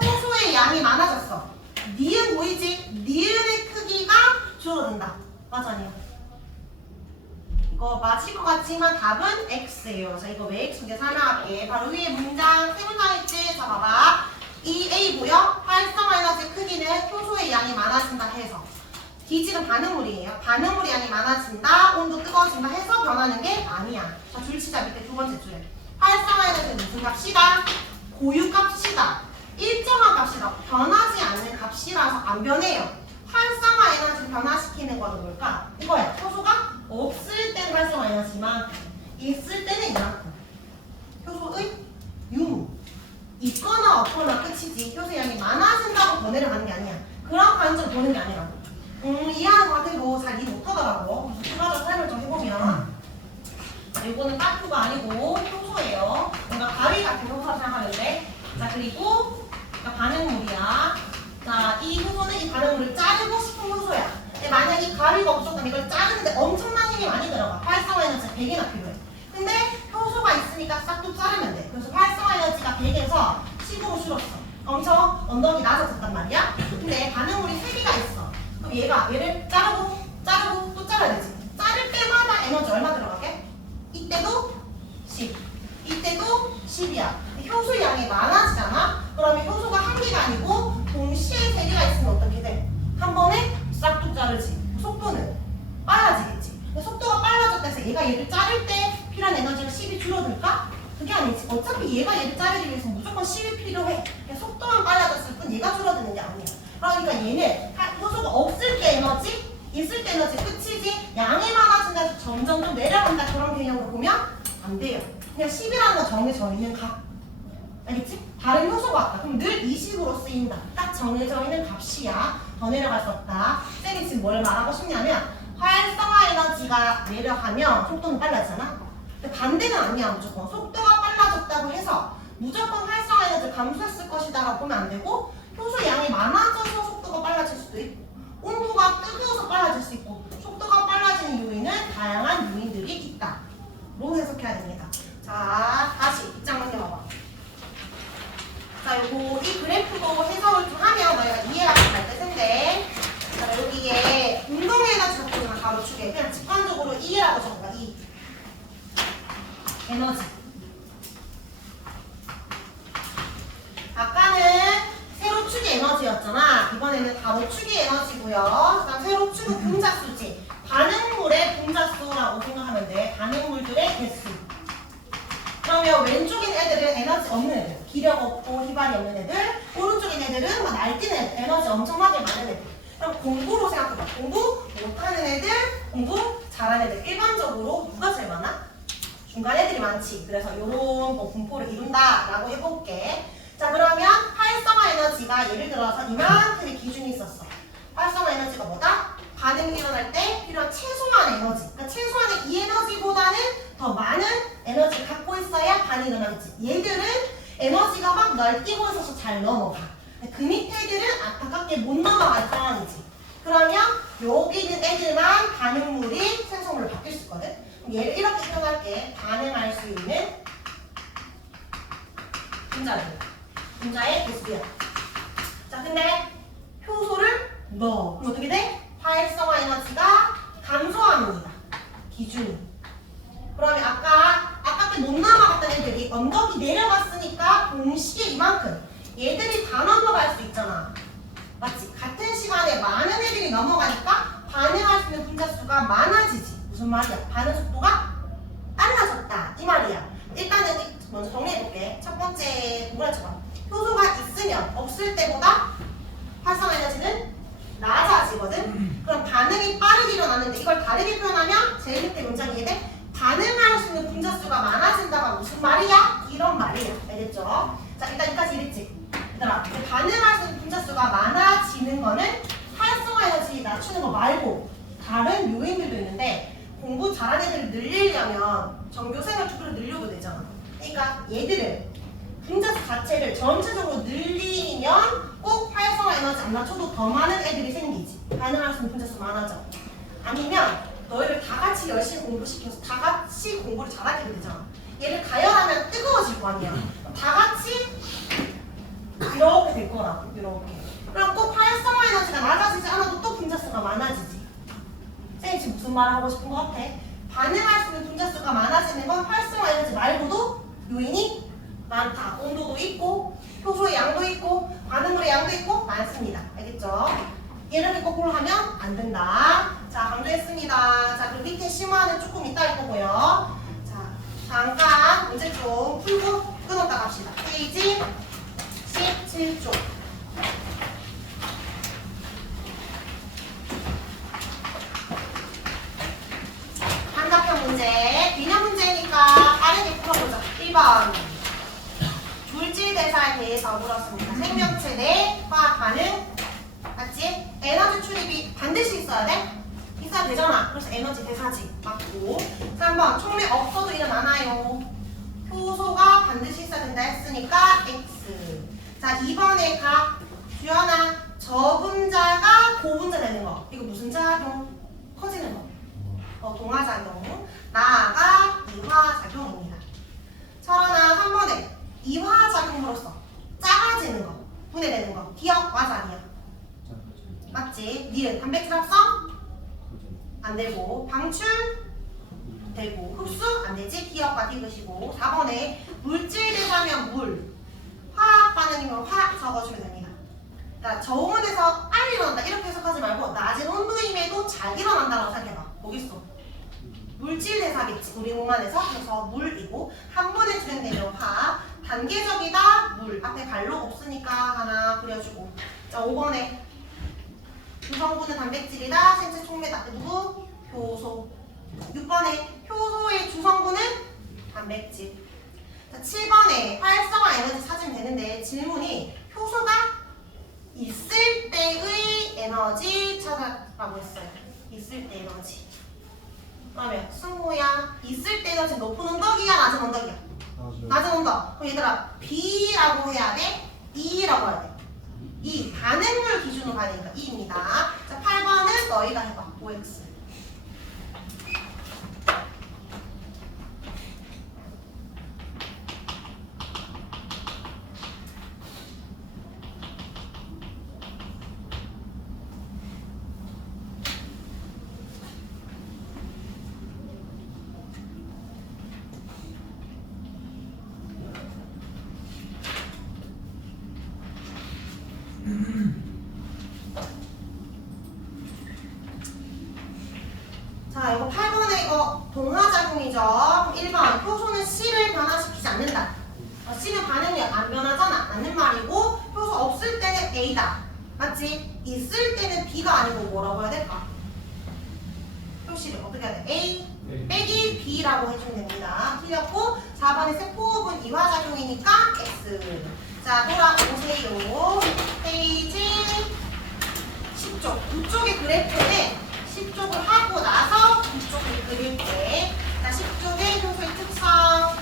효소의 양이 많아졌어. 니은 보이지? 니은의 크기가 줄어든다. 맞아, 아니야? 이거 맞을 것 같지만 답은 X예요. 자, 이거 왜 X인지 설명할게. 바로 위에 문장, 세 문장 있지? 자, 봐봐. 이 A 보여? 활성화 에너지 크기는 효소의 양이 많아진다 해서. 디귿은 반응물이에요. 반응물의 양이 많아진다, 온도 뜨거워진다 해서 변하는 게 아니야. 자, 줄치자 밑에 2번째 줄에. 활성화 에너지는 무슨 값이다? 고유값이다. 일정한 값이다. 변하지 않는 값이라서 안 변해요. 활성화 에너지를 변화시키는 거는 뭘까? 이거야. 효소가 없을 때는 활성화 에너지만 있을 때는 이만큼. 효소의 유무. 있거나 없거나 끝이지. 효소 양이 많아진다고 변해를 하는 게 아니야. 그런 관점 보는 게 아니라고. 이해하는 것 같아도 잘 이해 못하더라고. 그래서 추가적으로 설명 좀 해보면, 이거는 까투가 아니고 효소예요. 뭔가 가위 같은 효소라 생각하는데, 자, 그리고 반응물이야. 자, 이 효소는 이 반응물을 자르고 싶은 효소야. 근데 만약 이 가위가 없었다면 이걸 자르는데 엄청난 힘이 많이 들어가. 활성화 에너지가 100이나 필요해. 근데 효소가 있으니까 싹둑 자르면 돼. 그래서 활성화 에너지가 100에서 10으로 줄었어. 엄청 언덕이 낮아졌단 말이야. 근데 반응물이 3개가 있어. 그럼 그럼 얘를 자르고 또 잘라야 되지. 자를 때마다 에너지 얼마 들어가게? 이때도 10, 이때도 10이야. 효소 양이 많아지잖아? 그러면 효소가 한 개가 아니고 동시에 세 개가 있으면 어떻게 돼? 한 번에 싹둑 자르지. 속도는 빨라지겠지. 근데 속도가 빨라졌다 해서 얘를 자를 때 필요한 에너지가 10이 줄어들까? 그게 아니지. 어차피 얘가 얘를 자르기 위해서 무조건 10이 필요해. 그냥 속도만 빨라졌을 뿐 얘가 줄어드는 게 아니야. 그러니까 얘는 효소가 없을 때 에너지, 있을 때 에너지 끝이지. 양이 많아진다 해서 점점 좀 내려간다 그런 개념으로 보면 안 돼요. 그냥 10이라는 건 정해져 있는 값. 알겠지? 다른 효소가 왔다. 그럼 늘 20으로 쓰인다. 딱 정해져 있는 값이야. 더 내려갈 수 없다. 쌤이 지금 뭘 말하고 싶냐면 활성화 에너지가 내려가면 속도는 빨라지잖아. 근데 반대는 아니야. 무조건 속도가 빨라졌다고 해서 무조건 활성화 에너지를 감소했을 것이다 라고 보면 안 되고, 효소 양이 많아져서 속도가 빨라질 수도 있고, 온도가 뜨거워서 빨라질 수 있고, 속도가 빨라지는 요인은 다양한 요인들이 있다 로 해석해야 됩니다. 자, 다시 입장 넘겨봐봐. 자, 요거 이 그래프도 해석을 좀 하면 너희가 이해가 잘 될 텐데, 자, 여기에 운동의 에너지 적분을 가로축에 그냥 직관적으로 E라고 적어봐. E 에너지. 아까는 세로축이 에너지였잖아. 이번에는 가로축이 에너지고요. 그다음 세로축은 분자수지. 반응물의 분자수라고 생각하면 돼. 반응물들의 개수. 그러면 왼쪽인 애들은 에너지 없는 애들, 기력 없고 희발이 없는 애들, 오른쪽인 애들은 막 날뛰는 애들, 에너지 엄청나게 많은 애들. 그럼 공부로 생각해봐. 공부 못하는 애들, 공부 잘하는 애들. 일반적으로 누가 제일 많아? 중간 애들이 많지. 그래서 이런 뭐 분포를 이룬다라고 해볼게. 자, 그러면 활성화 에너지가 예를 들어서 이만큼의 기준이 있었어. 활성화 에너지가 뭐다? 반응이 일어날 때 필요한 최소한 에너지. 그러니까 최소한의 이 에너지보다는 더 많은 에너지를 갖고 있어야 반응이 일어나겠지. 얘들은 에너지가 막 날뛰고 있어서 잘 넘어가. 그 밑에 애들은 안타깝게 못 넘어갈 상황이지. 그러면 여기 있는 애들만 반응물이 생성물로 바뀔 수 있거든. 그럼 얘를 이렇게 표현할게. 반응할 수 있는 분자들. 분자의 개수야. 자, 근데 효소를 넣어. 그럼 어떻게 돼? 활성화 에너지가 감소합니다. 기준이. 그러면 아까 못 넘어갔던 애들이 언덕이 내려갔으니까 동시에 이만큼. 얘들이 다 넘어갈 수 있잖아. 맞지? 같은 시간에 많은 애들이 넘어가니까 반응할 수 있는 분자수가 많아지지. 무슨 말이야? 반응 속도가 빨라졌다. 이 말이야. 일단은 먼저 정리해볼게. 첫 번째 뭐라 쳐봐. 효소가 있으면 없을 때보다 활성화 에너지는 낮아지거든. 그럼 반응이 빠르게 일어나는데 이걸 다르게 표현하면 제일 밑에 문장이 이해돼? 반응할 수 있는 분자수가 많아진다가 무슨 말이야? 이런 말이야. 알겠죠? 자, 일단 여기까지 이랬지? 얘들아, 반응할 수 있는 분자수가 많아지는 거는 활성화 에너지 낮추는 거 말고 다른 요인들도 있는데, 공부 잘하는 애들을 늘리려면 전교생활 투표를 늘려도 되잖아. 그러니까 얘들은 분자수 자체를 전체적으로 늘리면 꼭 활성화 에너지 안 낮춰도 더 많은 애들이 생기지. 반응할 수 있는 분자수 많아져. 아니면 너희를 다 같이 열심히 공부시켜서 다 같이 공부를 잘하게 되잖아. 얘를 가열하면 뜨거워질 거 아니야. 다 같이 이렇게 될 거라고. 이렇게. 그럼 꼭 활성화 에너지가 낮아지지 않아도 또 분자수가 많아지지. 쌤이 지금 무슨 말을 하고 싶은 것 같아? 반응할 수 있는 분자수가 많아지는 건 활성화 에너지 말고도 요인이 많다. 온도도 있고, 효소의 양도 있고, 반응물의 양도 있고 많습니다. 알겠죠? 얘를 거꾸로 하면 안 된다. 자, 강조했습니다. 자, 그리고 밑에 심화는 조금 이따 할 거고요. 자, 잠깐 문제 좀 풀고 끊었다 갑시다. 페이지 17쪽. 한답형 문제. 비교 문제니까 빠르게 풀어보자. 1번. 물질대사에 대해서 물었습니다. 생명체 내 화학 반응. 맞지? 에너지 출입이 반드시 있어야 돼? 있어야 되잖아. 그래서 에너지 대사지. 맞고. 3번. 촉매 없어도 일어나나요? 효소가 반드시 있어야 된다 했으니까 X. 자, 2번에 가. 주연아. 저분자가 고분자 되는 거. 이거 무슨 작용? 커지는 거. 동화작용. 나아가 이화작용입니다. 철원아. 3번에 이화작용으로서 작아지는 거. 분해되는 거. 기억 맞아 아니야? 맞지? 니은 단백질 합성 안 되고 방출 되고 흡수 안 되지? 기억과 디귿이고 4번에 물질 대사면 물 화학 반응이면 화학 적어주면 됩니다. 그러니까 저온에서 빨리 일어난다 이렇게 해석하지 말고 낮은 온도임에도 잘 일어난다고 생각해봐. 뭐겠어? 물질 대사겠지. 우리 몸 안에서. 그래서 물이고 한 번에 진행되면 화학 단계적이다 물 앞에 갈로 없으니까 하나 그려주고. 자 5번에 주성분은 단백질이다 생체 촉매다. 누구? 효소. 6번에 효소의 주성분은 단백질. 자 7번에 활성화 에너지 찾으면 되는데 질문이 효소가 있을 때의 에너지 찾아라고 했어요. 있을 때 에너지. 그러면 승호야 있을 때 에너지 높은 언덕이야 낮은 언덕이야? 낮은 언덕. 그럼 얘들아 B라고 해야 돼? E라고 해야 돼? E 반응물 기준으로 가야 되니까 E입니다. 자 8번은 너희가 해봐. OX. 자, 이거 8번에 이거 동화작용이죠. 1번 효소는 C를 변화시키지 않는다. C는 반응이 안 변하잖아. 맞는 말이고 효소 없을 때는 A다. 맞지? 있을 때는 B가 아니고 뭐라고 해야 될까? 표시를 어떻게 해야 돼? A 빼기 B라고 해주면 됩니다. 틀렸고 4번에 세포흡은 이화작용이니까 X. 자, 돌아오세요. 페이지 10쪽. 9쪽의 그래프는 10쪽을 하고 나서 9쪽을 그릴게. 자, 10쪽의 효소의 특성.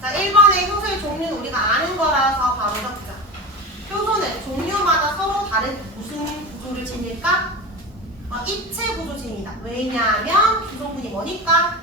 자, 1번의 효소의 종류는 우리가 아는 거라서 바로 적자. 효소는 종류마다 서로 다른 무슨 구조를 지닐까? 입체 구조지입니다. 왜냐하면 주성분이 뭐니까?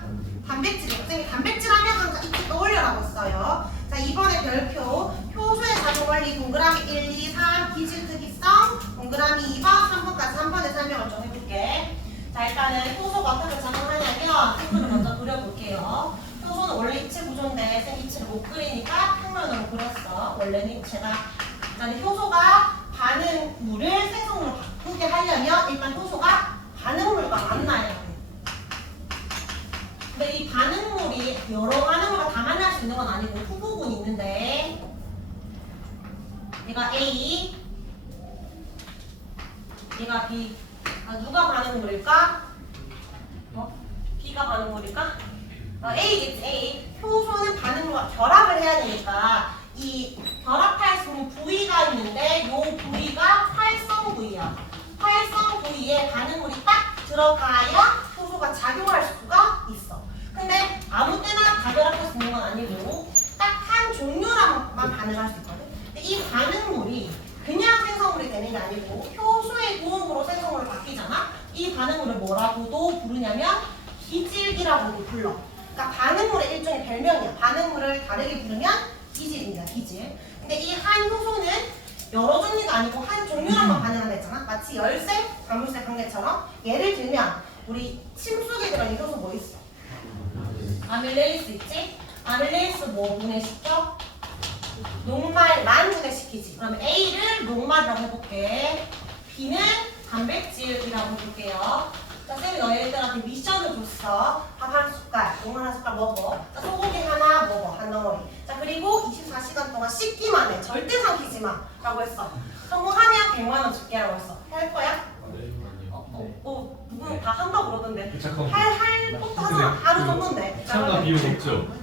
단백질이에요. 선생님 단백질 하면 항상 입체 떠올려라고 했어요. 자, 2번의 별표. 효소의 작용 원리 동그라미 1, 2, 3 기질 특이성 동그라미 2번 3번까지 3번에 설명을 좀 해볼게. 자, 일단은 효소가 어떻게 작용하냐면 표를 먼저 그려볼게요. 효소는 원래 입체 구조인데 쌤 입체를 못 그리니까 평면으로 그렸어. 원래는 입체가. 자, 근데 효소가 반응물을 생성물로 바꾸게 하려면 일단 효소가 반응물과 만나야 돼. 근데 이 반응물이 여러 반응물과 다 만날 수 있는 건 아니고 후보군이 있는데 얘가 A, 얘가 B. 누가 반응물일까? B가 반응물일까? A겠지, A. 효소는 반응물과 결합을 해야 되니까 이 결합할 수 있는 부위가 있는데 이 부위가 활성 부위야. 활성 부위에 반응물이 딱 들어가야 효소가 작용할 수가 있어. 근데 아무 때나 다 결합할 수 있는 건 아니고 딱 한 종류랑만 반응할 수 있거든. 근데 이 반응물이 그냥 생성물이 되는 게 아니고 효소의 도움으로 생성물로 바뀌잖아. 이 반응물을 뭐라고도 부르냐면 기질이라고도 불러. 그러니까 반응물의 일종의 별명이야. 반응물을 다르게 부르면 기질입니다. 기질. 근데 이 한 효소는 여러 종류가 아니고 한 종류랑만 반응한다 했잖아. 마치 열쇠, 자물쇠 관계처럼. 예를 들면 우리 침 속에 들어있는 효소 뭐 있어? 아밀레이스 있지? 아밀레이스 뭐 분해시켜? 녹말만 분해시키지. 그러면 A를 녹말이라고 해볼게. B는 단백질이라고 해볼게요. 자, 쌤이 너희들한테 미션을 줬어. 밥 한 숟갈, 녹말 한 숟갈 먹어. 자, 소고기 하나 먹어, 한 덩어리. 자, 그리고 24시간 동안 씻기만 해. 절대 삼키지 마. 라고 했어. 성공하면 100만 원 줄게 라고 했어. 할 거야? 누구는 다 한다고 그러던데. 할 것도 하잖아. 하루 정도인데. 참가 비용 없죠?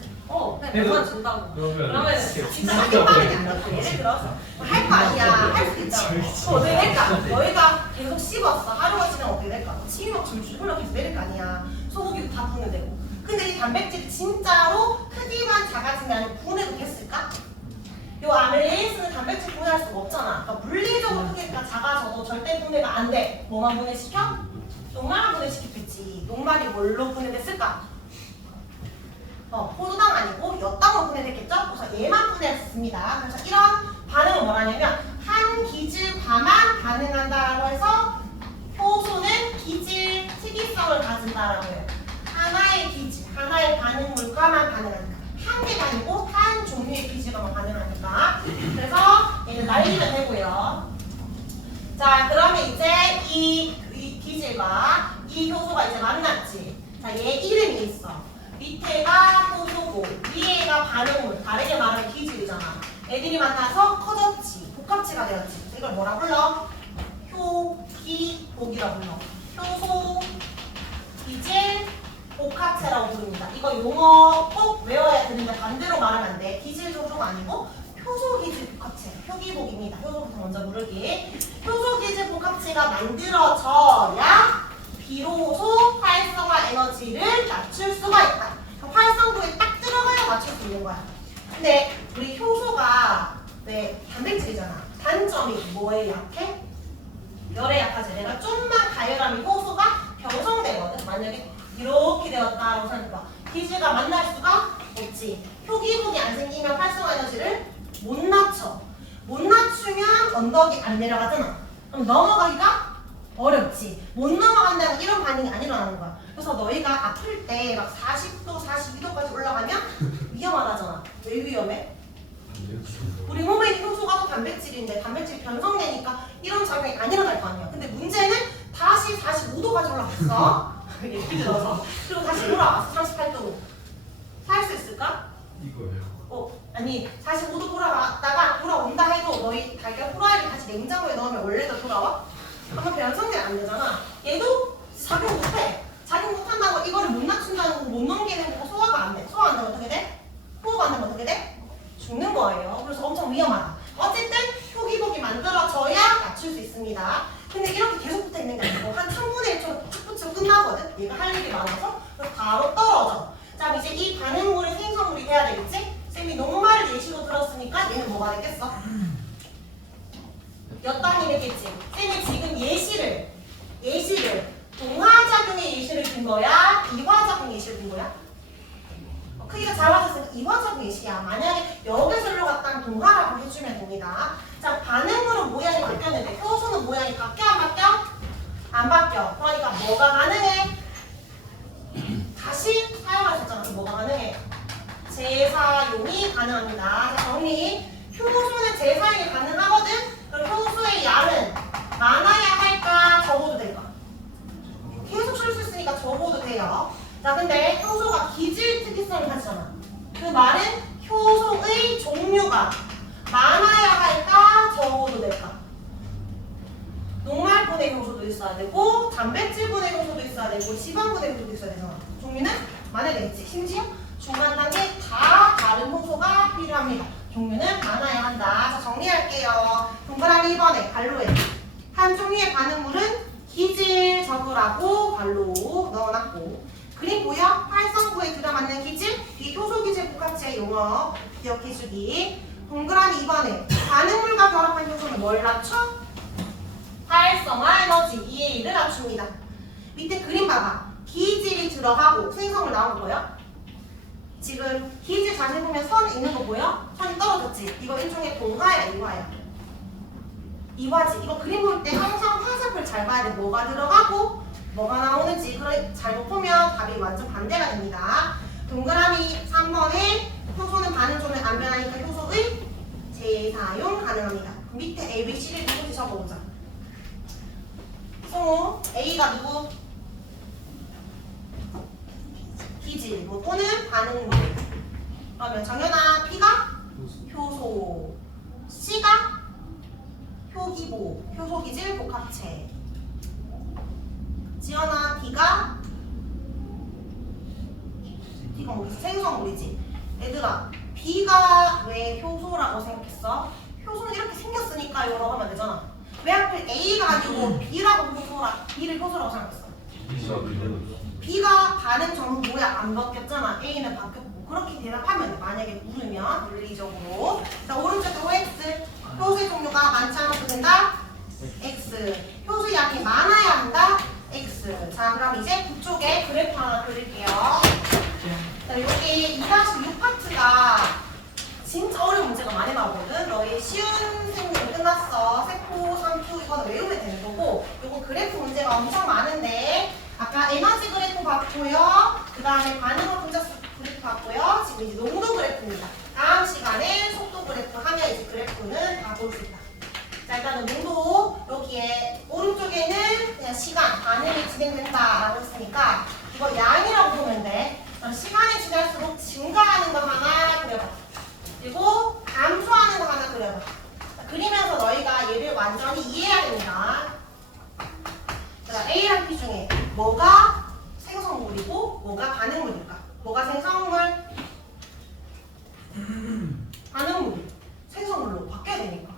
그냥 100만 원 준다고. 그러면 진짜 진짜 사기빵이 아니야. 예를 들어서 할 거 아니야. 할 수 있다고. 어떻게 될까? 너희가 계속 씹었어. 하루가 지나면 어떻게 될까? 침이 막 줄줄 흘러 계속 내릴 거 아니야. 소고기도 다 분해되고. 근데 이 단백질이 진짜로 크기만 작아지면 분해도 됐을까? 요 아밀레이스는 단백질 분해할 수가 없잖아. 그러니까 물리적으로 크기가 작아져도 절대 분해가 안 돼. 뭐만 분해시켜? 녹말만 분해시켰겠지. 녹말이 뭘로 분해됐을까? 포도당 아니고 엿당으로 분해됐겠죠? 그래서 얘만 분해했습니다. 그래서 이런 반응을 뭐라냐면 한 기질과만 반응한다라고 반응한다라고 해요. 하나의 기질, 하나의 반응 물과만 반응하니까. 한 개가 아니고 한 종류의 기질과만 반응하니까. 그래서 얘는 날리면 되고요. 자, 그러면 이제 이 기질과 이 효소가 이제 만났지. 자, 얘 이름이 있어. 밑에가 효소고 위에가 반응물. 다르게 말하면 기질이잖아. 애들이 만나서 커졌지. 복합체가 되었지. 이걸 뭐라 불러? 효기복이라고 불러. 효소, 기질, 복합체라고 부릅니다. 이거 용어 꼭 외워야 되는데 반대로 말하면 안 돼. 기질 효소가 아니고 효소, 기질, 복합체. 효기복입니다. 효소부터 먼저 부르기. 효소, 기질, 복합체가 만들어져야 비로소 활성화 에너지를 낮출 수가 있다. 활성도에 딱 들어가야 맞출 수 있는 거야. 근데 우리 효소가 왜 단백질이잖아. 단점이 뭐에 약해? 열에 약하지. 내가 좀만 가열하면 효소가 병성되거든. 만약에 이렇게 되었다라고 생각해봐. 기질과 만날 수가 없지. 효기복이 안 생기면 활성화 에너지를 못 낮춰. 못 낮추면 언덕이 안 내려가잖아. 그럼 넘어가기가 어렵지. 못 넘어간다는 이런 반응이 안 일어나는 거야. 그래서 너희가 아플 때 막 40도, 42도까지 올라가면 위험하다잖아. 왜 위험해? 우리 몸에 있는 효소가 또 단백질인데 단백질이 변성되니까 이런 작용이 안 일어날 거 아니야. 근데 문제는 다시 45도까지 올라갔어. 예를 들어서. 그리고 다시 돌아왔어. 38도로. 살 수 있을까? 이거예요. 아니 45도 돌아왔다가 돌아온다 해도 너희 달걀 후라이를 다시 냉장고에 넣으면 원래도 돌아와? 그러면 변성이 안 되잖아. 얘도 작용 못해. 작용 못한다는 거 이거를 못 낮춘다는 거고 못 넘기는 거고 소화가 안 돼. 소화 안 되면 어떻게 돼? 호흡 안 되면 어떻게 돼? 죽는 거예요. 그래서 엄청 위험하다. 어쨌든 효기복이 만들어져야 낮출 수 있습니다. 근데 이렇게 계속 붙어 있는 게 아니고 한 3분의 1초로 탁 붙이고 끝나거든. 얘가 할 일이 많아서 그래서 바로 떨어져. 자, 이제 이 반응물은 생성물이 돼야 되겠지? 쌤이 녹말을 예시로 들었으니까 얘는 뭐가 되겠어? 몇 단위 되겠지? 쌤이 지금 예시를 동화작용의 예시를 든 거야? 이화작용 예시를 든 거야? 크기가 작아졌으니까 이화작용 예시야. 만약에 여기서로 갔다면 동화라고 해주면 됩니다. 자, 반응물은 모양이 바뀌었는데 효소는 모양이 바뀌어 안 바뀌어? 안 바뀌어. 그러니까 뭐가 가능해? 다시 사용할 수 있잖아. 뭐가 가능해? 재사용이 가능합니다. 자, 정리. 효소는 재사용이 가능하거든? 그럼 효소의 양은 많아야 할까? 적어도 될까? 계속 쓸 수 있으니까 적어도 돼요. 자, 근데 효소가 기질 특이성을 가지잖아. 그 말은 효소의 종류가 많아야 할까? 적어도 될까? 녹말분해 효소도 있어야 되고 단백질분해 효소도 있어야 되고 지방분해 효소도 있어야 되잖아. 종류는 많아야 되겠지. 심지어 중간 단계 다 다른 효소가 필요합니다. 종류는 많아야 한다. 자, 정리할게요. 동그라미 2번에 관로에 한 종류의 반응물은 기질적으라고 관로 넣어놨고 그림 보여? 활성구에 들어맞는 기질, 이 효소 기질 복합체 용어 기억해주기. 동그라미 2번에 반응물과 결합한 효소는 뭘 낮춰? 활성화 에너지 이해를 낮춥니다. 밑에 그림 봐봐. 기질이 들어가고 생성을 나온 거 보여? 지금 기질 자세히 보면 선 있는 거 보여? 선이 떨어졌지? 이거 일종의 동화야 이화야? 이화지. 이거 그림 볼 때 항상 화살표를 잘 봐야 돼. 뭐가 들어가고 뭐가 나오는지. 그래 잘못 보면 답이 완전 반대가 됩니다. 동그라미 3번에 효소는 반응조는 안 변하니까 효소의 재사용 가능합니다. 밑에 A, B, C를 누구지 적어보자. 성우 A가 누구? 기질 또는 반응물. 그러면 정연아 B가 효소, C가 효기복, 효소기질 복합체. 지연아 D가 뭐지? 생성물이지. 얘들아 B가 왜 효소라고 생각했어? 효소는 이렇게 생겼으니까 이라고 하면 되잖아. 왜 하필 A가 아니고 B를 효소라고 생각했어? B가 반응 전후 모양 안 바뀌었잖아. A는 바뀌었고. 그렇게 대답하면 돼. 만약에 물으면 물리적으로. 자, 오른쪽에 OX. 효소의 종류가 많지 않아도 된다. X. 효소 양이 많아야 한다. X. 자, 그럼 이제 그쪽에 그래프 하나 그릴게요. 자, 여기 2-6 파트가 진짜 어려운 문제가 많이 나오거든. 너희 쉬운 생물 끝났어. 세포, 삼투 이거는 외우면 되는 거고, 요거 그래프 문제가 엄청 많은데 아까 에너지 그래프 봤고요. 그 다음에 반응과 분자수 그래프 봤고요. 지금 이제 농도 그래프입니다. 다음 시간에 속도 그래프 하면 이제 그래프는 다 볼 수 있다. 자, 일단은 농도 여기에 오른쪽에는 그냥 시간, 반응이 진행된다라고 했으니까 이거 양이라고 보면 돼. 시간이 지날수록 증가하는 거 하나 그려봐. 그리고 감소하는 거 하나 그려봐. 자, 그리면서 너희가 얘를 완전히 이해해야 됩니다. 자, A랑 B 중에 뭐가 생성물이고 뭐가 반응물일까? 뭐가 생성물? 반응물. 생성물로 바뀌어야 되니까.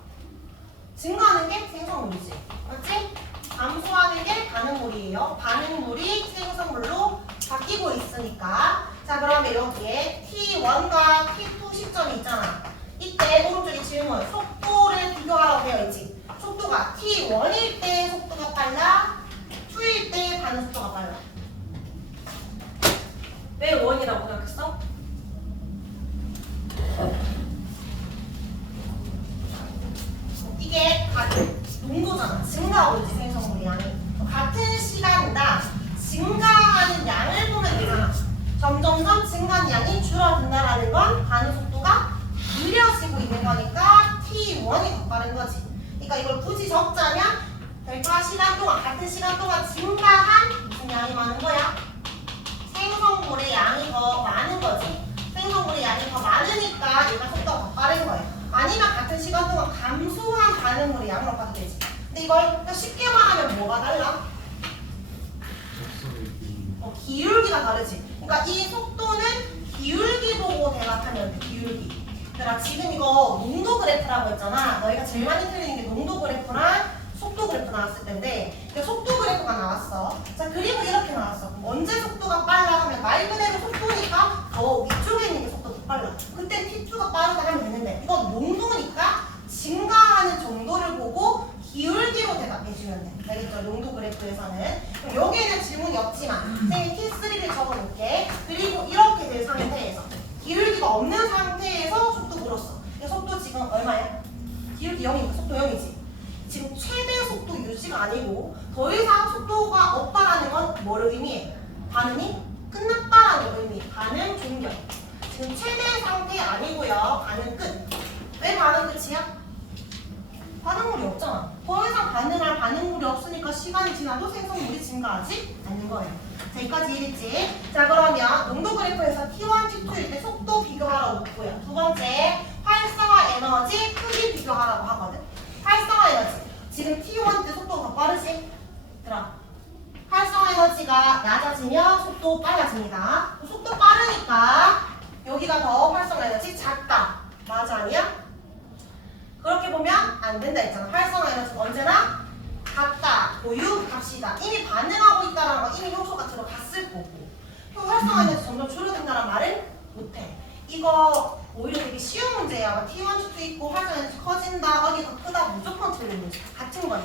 증가하는 게 생성물이지. 맞지? 감소하는 게 반응물이에요. 반응물이 생성물로 바뀌고 있으니까. 자, 그러면 여기에 T1과 T2 시점이 있잖아. 이때 오른쪽에 질문. 속도를 비교하라고 되어 있지. 속도가 T1일 때 속도가 빨라? 2일 때 반응 속도가 빨라? 왜 1이라고 생각했어? 이게 같은 농도잖아. 증가하고 있지, 생성물 양이. 같은 시간이다. 증가하는 양을 보면 되잖아. 점점점 증가하는 양이 줄어든다라는 건 반응 속도가 느려지고 있는 거니까 T1이 더 빠른 거지. 그러니까 이걸 굳이 적자면 별과 시간 동안, 같은 시간 동안 증가한 무슨 양이 많은 거야? 생성물의 양이 더 많은 거지. 생성물의 양이 더 많으니까 얘가 속도가 더 빠른 거예요. 아니면 같은 시간 동안 감소한 반응물의 양으로 봐도 되지. 근데 이걸 쉽게 말하면 뭐가 달라? 기울기가 다르지. 그러니까 이 속도는 기울기 보고 대답하면 돼. 기울기. 그러니까 지금 이거 농도 그래프라고 했잖아. 너희가 제일 많이 틀리는 게 농도 그래프랑 속도 그래프 나왔을 텐데 속도 그래프가 나왔어. 자, 그리고 이렇게 나왔어. 언제 속도가 빨라 하면 말 그대로 속도니까 더 위쪽에 있는 게 속도가 더 빨라. 그때 T2가 빠르다 하면 되는데 이건 농도니까 증가하는 정도를 보고 기울기로 대답해주면 돼. 알겠죠? 농도 그래프에서는. 그럼 여기에는 질문이 없지만 선생님이 T3를 적어놓을게. 그리고 이렇게 된 상태에서 기울기가 없는 상태에서 속도 물었어. 속도 지금 얼마야? 기울기 0이니까 속도 0이지. 지금 최대 속도 유지가 아니고 더 이상 속도가 없다라는 건 뭐를 의미해? 반응이 끝났다라는 걸 의미해. 반응 종료. 지금 최대 상태 아니고요. 반응 끝. 왜 반응 끝이야? 반응물이 없잖아. 더 이상 반응할 반응물이 없으니까 시간이 지나도 생성물이 증가하지 않는 거예요. 자, 여기까지 이해됐지? 자, 그러면 농도 그래프에서 T1, T2일 때 속도 비교하라고 묻고요. 두 번째, 활성화 에너지 크기 비교하라고 하거든. 활성화 에너지. 지금 T1 때 속도가 더 빠르지? 얘들아. 활성화 에너지가 낮아지면 속도 빨라집니다. 속도 빠르니까 여기가 더 활성화 에너지 작다. 맞아, 아니야? 그렇게 보면 안 된다 했잖아. 활성화 에너지는 언제나 같다, 고유, 값이다. 이미 반응하고 있다는 건 이미 효소가 들어갔을 거고. 활성화 에너지 점점 줄어든다는 말을 못해. 이거 오히려 되게 쉬운 문제야. T1, T2 있고 활성화 에너지 커진다, 어디가 크다 무조건 틀린 문제. 같은 거네.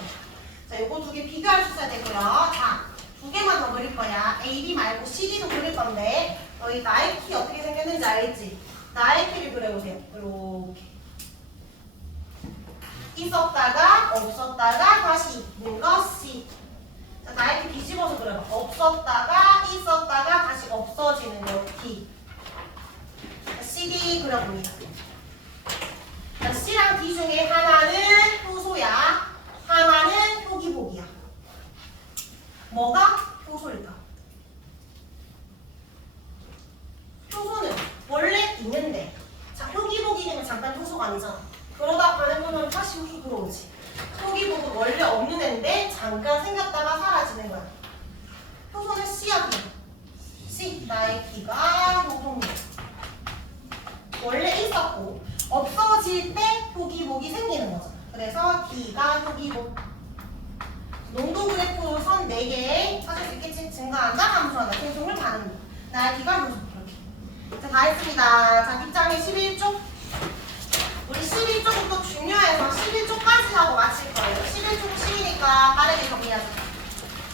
자, 요거 두 개 비교할 수 있어야 되고요. 자, 두 개만 더 그릴 거야. A, B 말고 C, D도 그릴 건데 너희 나이키 어떻게 생겼는지 알겠지? 나이키를 그려보세요. 이렇게. 있었다가 없었다가 다시 있는 거 C. 자, 나이키 뒤집어서 그려봐. 없었다가 있었다가 다시 없어지는 거 D. 자, CD 그려봅니다. 자, C랑 D 중에 하나는 효소야. 하나는 효기복이야. 뭐가 효소일까? 효소는 원래 있는데, 자, 효기복이 되면 잠깐 효소가 아니잖아. 그러다 반응하면 다시 효소 들어오지. 효기복은 원래 없는 애인데 잠깐 생겼다가 사라지는 거야. 효소는 C야, B. C, 나이키가 효소입니다. 원래 있었고 없어질 때 효기복이 생기는 거죠. 그래서 D가 효기복. 농도 그래프로 선 4개 찾을 수 있겠지? 증가한다, 감소한다, 생성물 반응. 나이키가 효소. 이렇게. 자, 다 했습니다. 자, 뒷장에 11쪽. 우리 11쪽부터 중요해서 11쪽까지 하고 마칠 거예요. 11쪽 쉬우니까 빠르게 정리하자.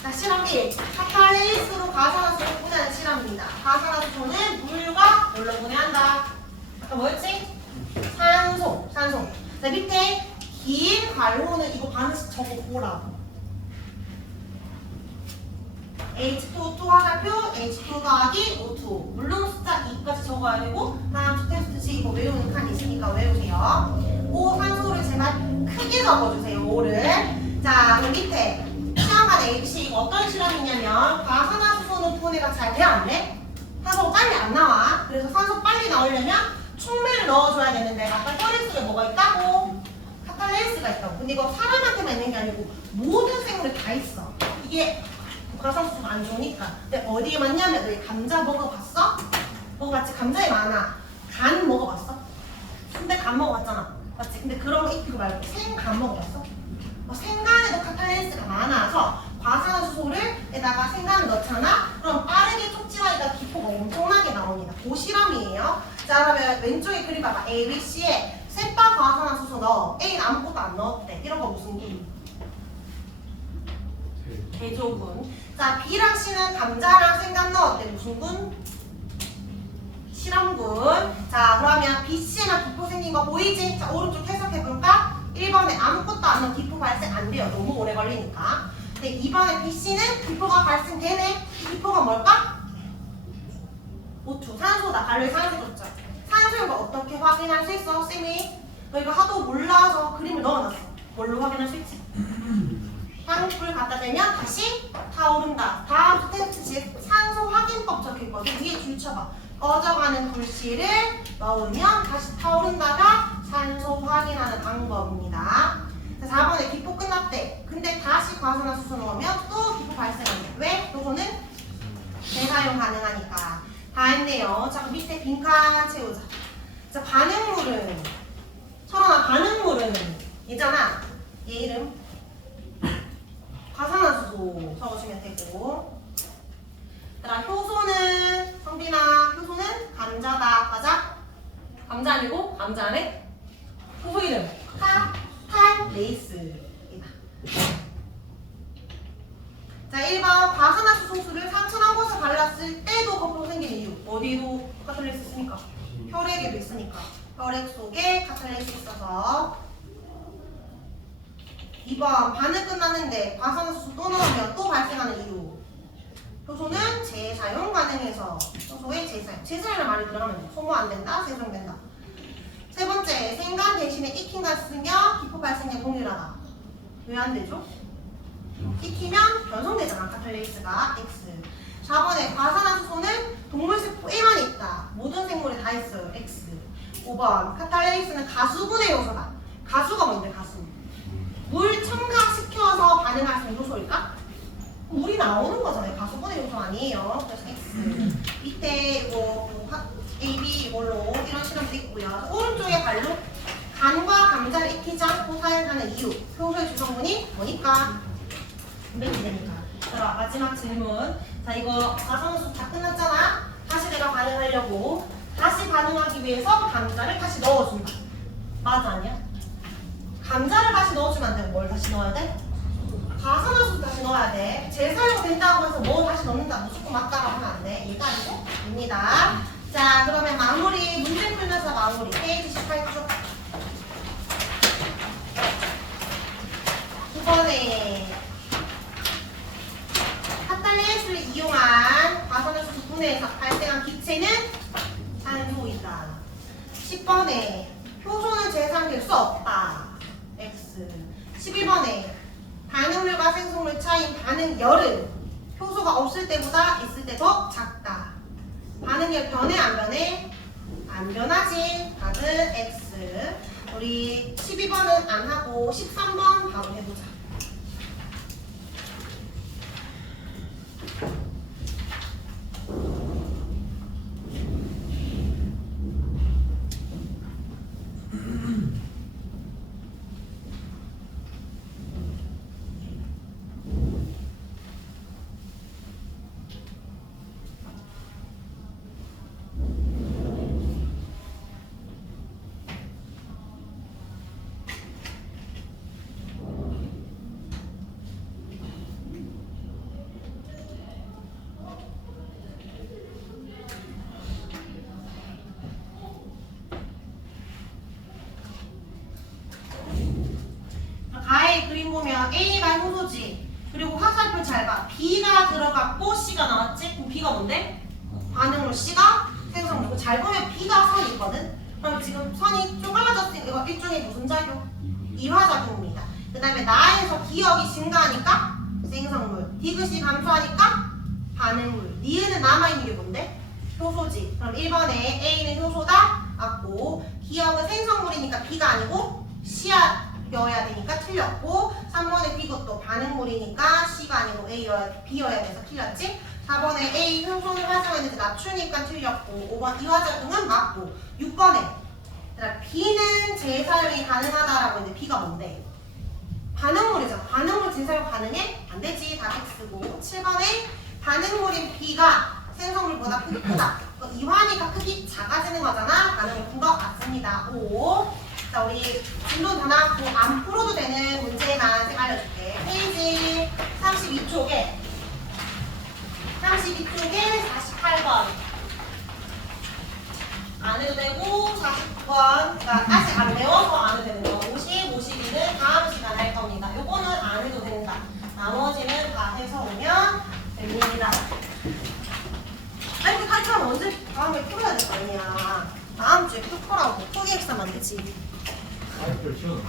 자, 실험 1. 카탈레이스로 가산화수를 분해하는 실험입니다. 가산화수소는 물과 뭘로 분해한다? 아까 뭐였지? 산소. 자, 밑에 긴 괄호는 이거 반드시 적어보라고. H2O2 화살표 H2 더하기 O2. 물론 숫자 2까지 적어야 되고 다음 주 테스트 이거 외우는 칸이 있으니까 외우세요. O 산소를 제발 크게 적어주세요. O를. 자 그럼 밑에 시험관 ABC 이거 어떤 실험이냐면 과산화수소는 분해가 잘 돼 안 돼? 산소가 빨리 안 나와. 그래서 산소 빨리 나오려면 촉매를 넣어줘야 되는데 아까 혈액 속에 뭐가 있다고? 카탈레이스가 있다고. 근데 이거 사람한테만 있는 게 아니고 모든 생물에 다 있어. 이게 과산화수소가 안 좋으니까. 근데 어디에 많냐면 너희 감자 먹어봤어? 먹어봤지? 감자에 많아. 간 먹어봤어? 근데 간 먹어봤잖아. 맞지? 근데 그런 거 익히고 말고 생간 먹어봤어? 생간에도 카탈레이스가 많아서 과산화수소를에다가 생간을 넣잖아? 그럼 빠르게 촉진하니까 기포가 엄청나게 나옵니다. 그 실험이에요. 자 그러면 왼쪽에 그림 봐봐. A, B, C에 셋바 과산화수소 넣어. A는 아무것도 안 넣었대. 이런 거 무슨 군? 대조군. 자 B랑 C는 감자랑 생간 넣었대. 무슨 군? 실험군. 자 그러면 B, C에만 기포 생긴 거 보이지? 자 오른쪽 해석해볼까? 1번에 아무것도 안 넣어 기포 발생 안 돼요. 너무 오래 걸리니까. 근데 2번에 B, C는 기포가 발생되네. 기포가 뭘까? O2. 산소다. 갈로에 산소 줬죠. 산소인 거 어떻게 확인할 수 있어? 쌤이 너 이거 하도 몰라서 그림을 넣어놨어. 뭘로 확인할 수 있지? 향불 갖다 대면 다시 타오른다. 다음 테스트 산소 확인법 적혀있거든. 위에 줄 쳐봐. 꺼져가는 불씨를 넣으면 다시 타오른다가 산소 확인하는 방법입니다. 자, 4번에 기포 끝났대. 근데 다시 과산화수소 넣으면 또 기포 발생한대. 왜? 요거는 재사용 가능하니까. 다 했네요. 자, 밑에 빈칸 채우자. 자, 반응물은 철원아 반응물은 얘잖아. 얘 이름 과산화수소 적어주면 되고. 그다음 효소는 성빈아 효소는 감자다. 맞아? 감자 아니고 감자 안에 효소 이름 카탈레이스이다. 자 1번 과산화수소수를 상처난 곳에 발랐을 때도 거꾸로 생기는 이유. 어디도 카탈레이스 있으니까 혈액에도 있으니까 혈액 속에 카탈레이스 있어서. 2번 반응 끝났는데 과산화수소 또 넣으면 또 발생하는 이유. 효소는 재사용 가능해서. 효소의 재사용. 재사용을 많이 들어가면 돼. 소모 안 된다, 재사용된다. 세 번째, 생간 대신에 익힌 간 쓰면 기포 발생량 동일하다. 왜 안 되죠? 익히면 변성되잖아, 카탈레이스가. X. 4번에 과산화수소는 동물세포에만 있다. 모든 생물에 다 있어요. X. 5번, 카탈레이스는 가수분해 요소다. 가수가 뭔데, 가수? 물 첨가시켜서 반응할 수 있는 요소일까? 물이 나오는 거잖아요. 가수분해 요소 아니에요. 그래서 X. 밑에 이거 AB 이걸로 이런 실험도 있고요. 오른쪽에 발로 간과 감자를 익히지 않고 사용하는 이유. 효소의 주성분이 뭐니까? 분배되니까. 자 마지막 질문. 자 이거 과산화수소 다 끝났잖아. 다시 내가 반응하려고 다시 반응하기 위해서 감자를 다시 넣어준다. 맞아 아니야? 감자를 다시 넣어주면 안 되고 뭘 다시 넣어야 돼? 과산화수소 다시 넣어야 돼. 재사용 된다고 해서 뭐 다시 넣는다 무조건 맞다고 하면 안 돼. 얘가 아니고 입니다. 자 그러면 마무리 문제 풀면서 마무리 페이지 18쪽 9번에 카탈레이스를 이용한 과산화수소 분해에서 발생한 기체는 산소이다. 10번에 효소는 재사용될 수 없다. X. 11번에 반응물과 생성물 차이인 반응열은 효소가 없을 때보다 있을 때 더 작다. 반응열 변해 안 변해? 안 변하지. 답은 X. 우리 12번은 안 하고 13번 바로 해보자. 가의 그림 보면 A가 효소지. 그리고 화살표 잘 봐. B가 들어갔고 C가 나왔지? 그럼 B가 뭔데? 반응물, C가 생성물. 잘 보면 B가 선이 있거든? 그럼 지금 선이 쪼갈라졌으니까 이거 일종의 무슨 작용? 이화작용입니다. 그 다음에 나에서 기억이 증가하니까 생성물, 디귿이 감소하니까 반응물, 니은은 남아있는 게 뭔데? 효소지. 그럼 1번에 A는 효소다? 맞고, 기억은 생성물이니까 B가 아니고 C여야 되니까 틀렸고, 3번에 B것도 반응물이니까 C가 아니고 B여야 돼서 틀렸지? 4번에 A 효소를 활성화했는데 낮추니까 틀렸고, 5번 이화작용은 맞고, 6번에 B는 재사용이 가능하다라고 했는데 B가 뭔데? 반응물이잖아. 반응물 재사용 가능해? 안 되지. 다 X고. 7번에 반응물인 B가 생성물보다 크다. 이화니까 크기 작아지는 거잖아. 반응물 큰 거 맞습니다. 5. 자, 우리 진도 다 나왔고 안 풀어도 되는 문제만 알려줄게. 페이지 32쪽에 48번 안 해도 되고 49번 그러니까 아직 안 배워서 안 해도 되는 거 50, 52는 다음 시간에 할 겁니다. 요거는 안 해도 된다. 나머지는 다 해서 오면 됩니다. 아니 할거면 언제 다음에 풀어야 될 거 아니야. 다음 주에 풀 거라고. 포기했으면 안 되지. 아이들 키우는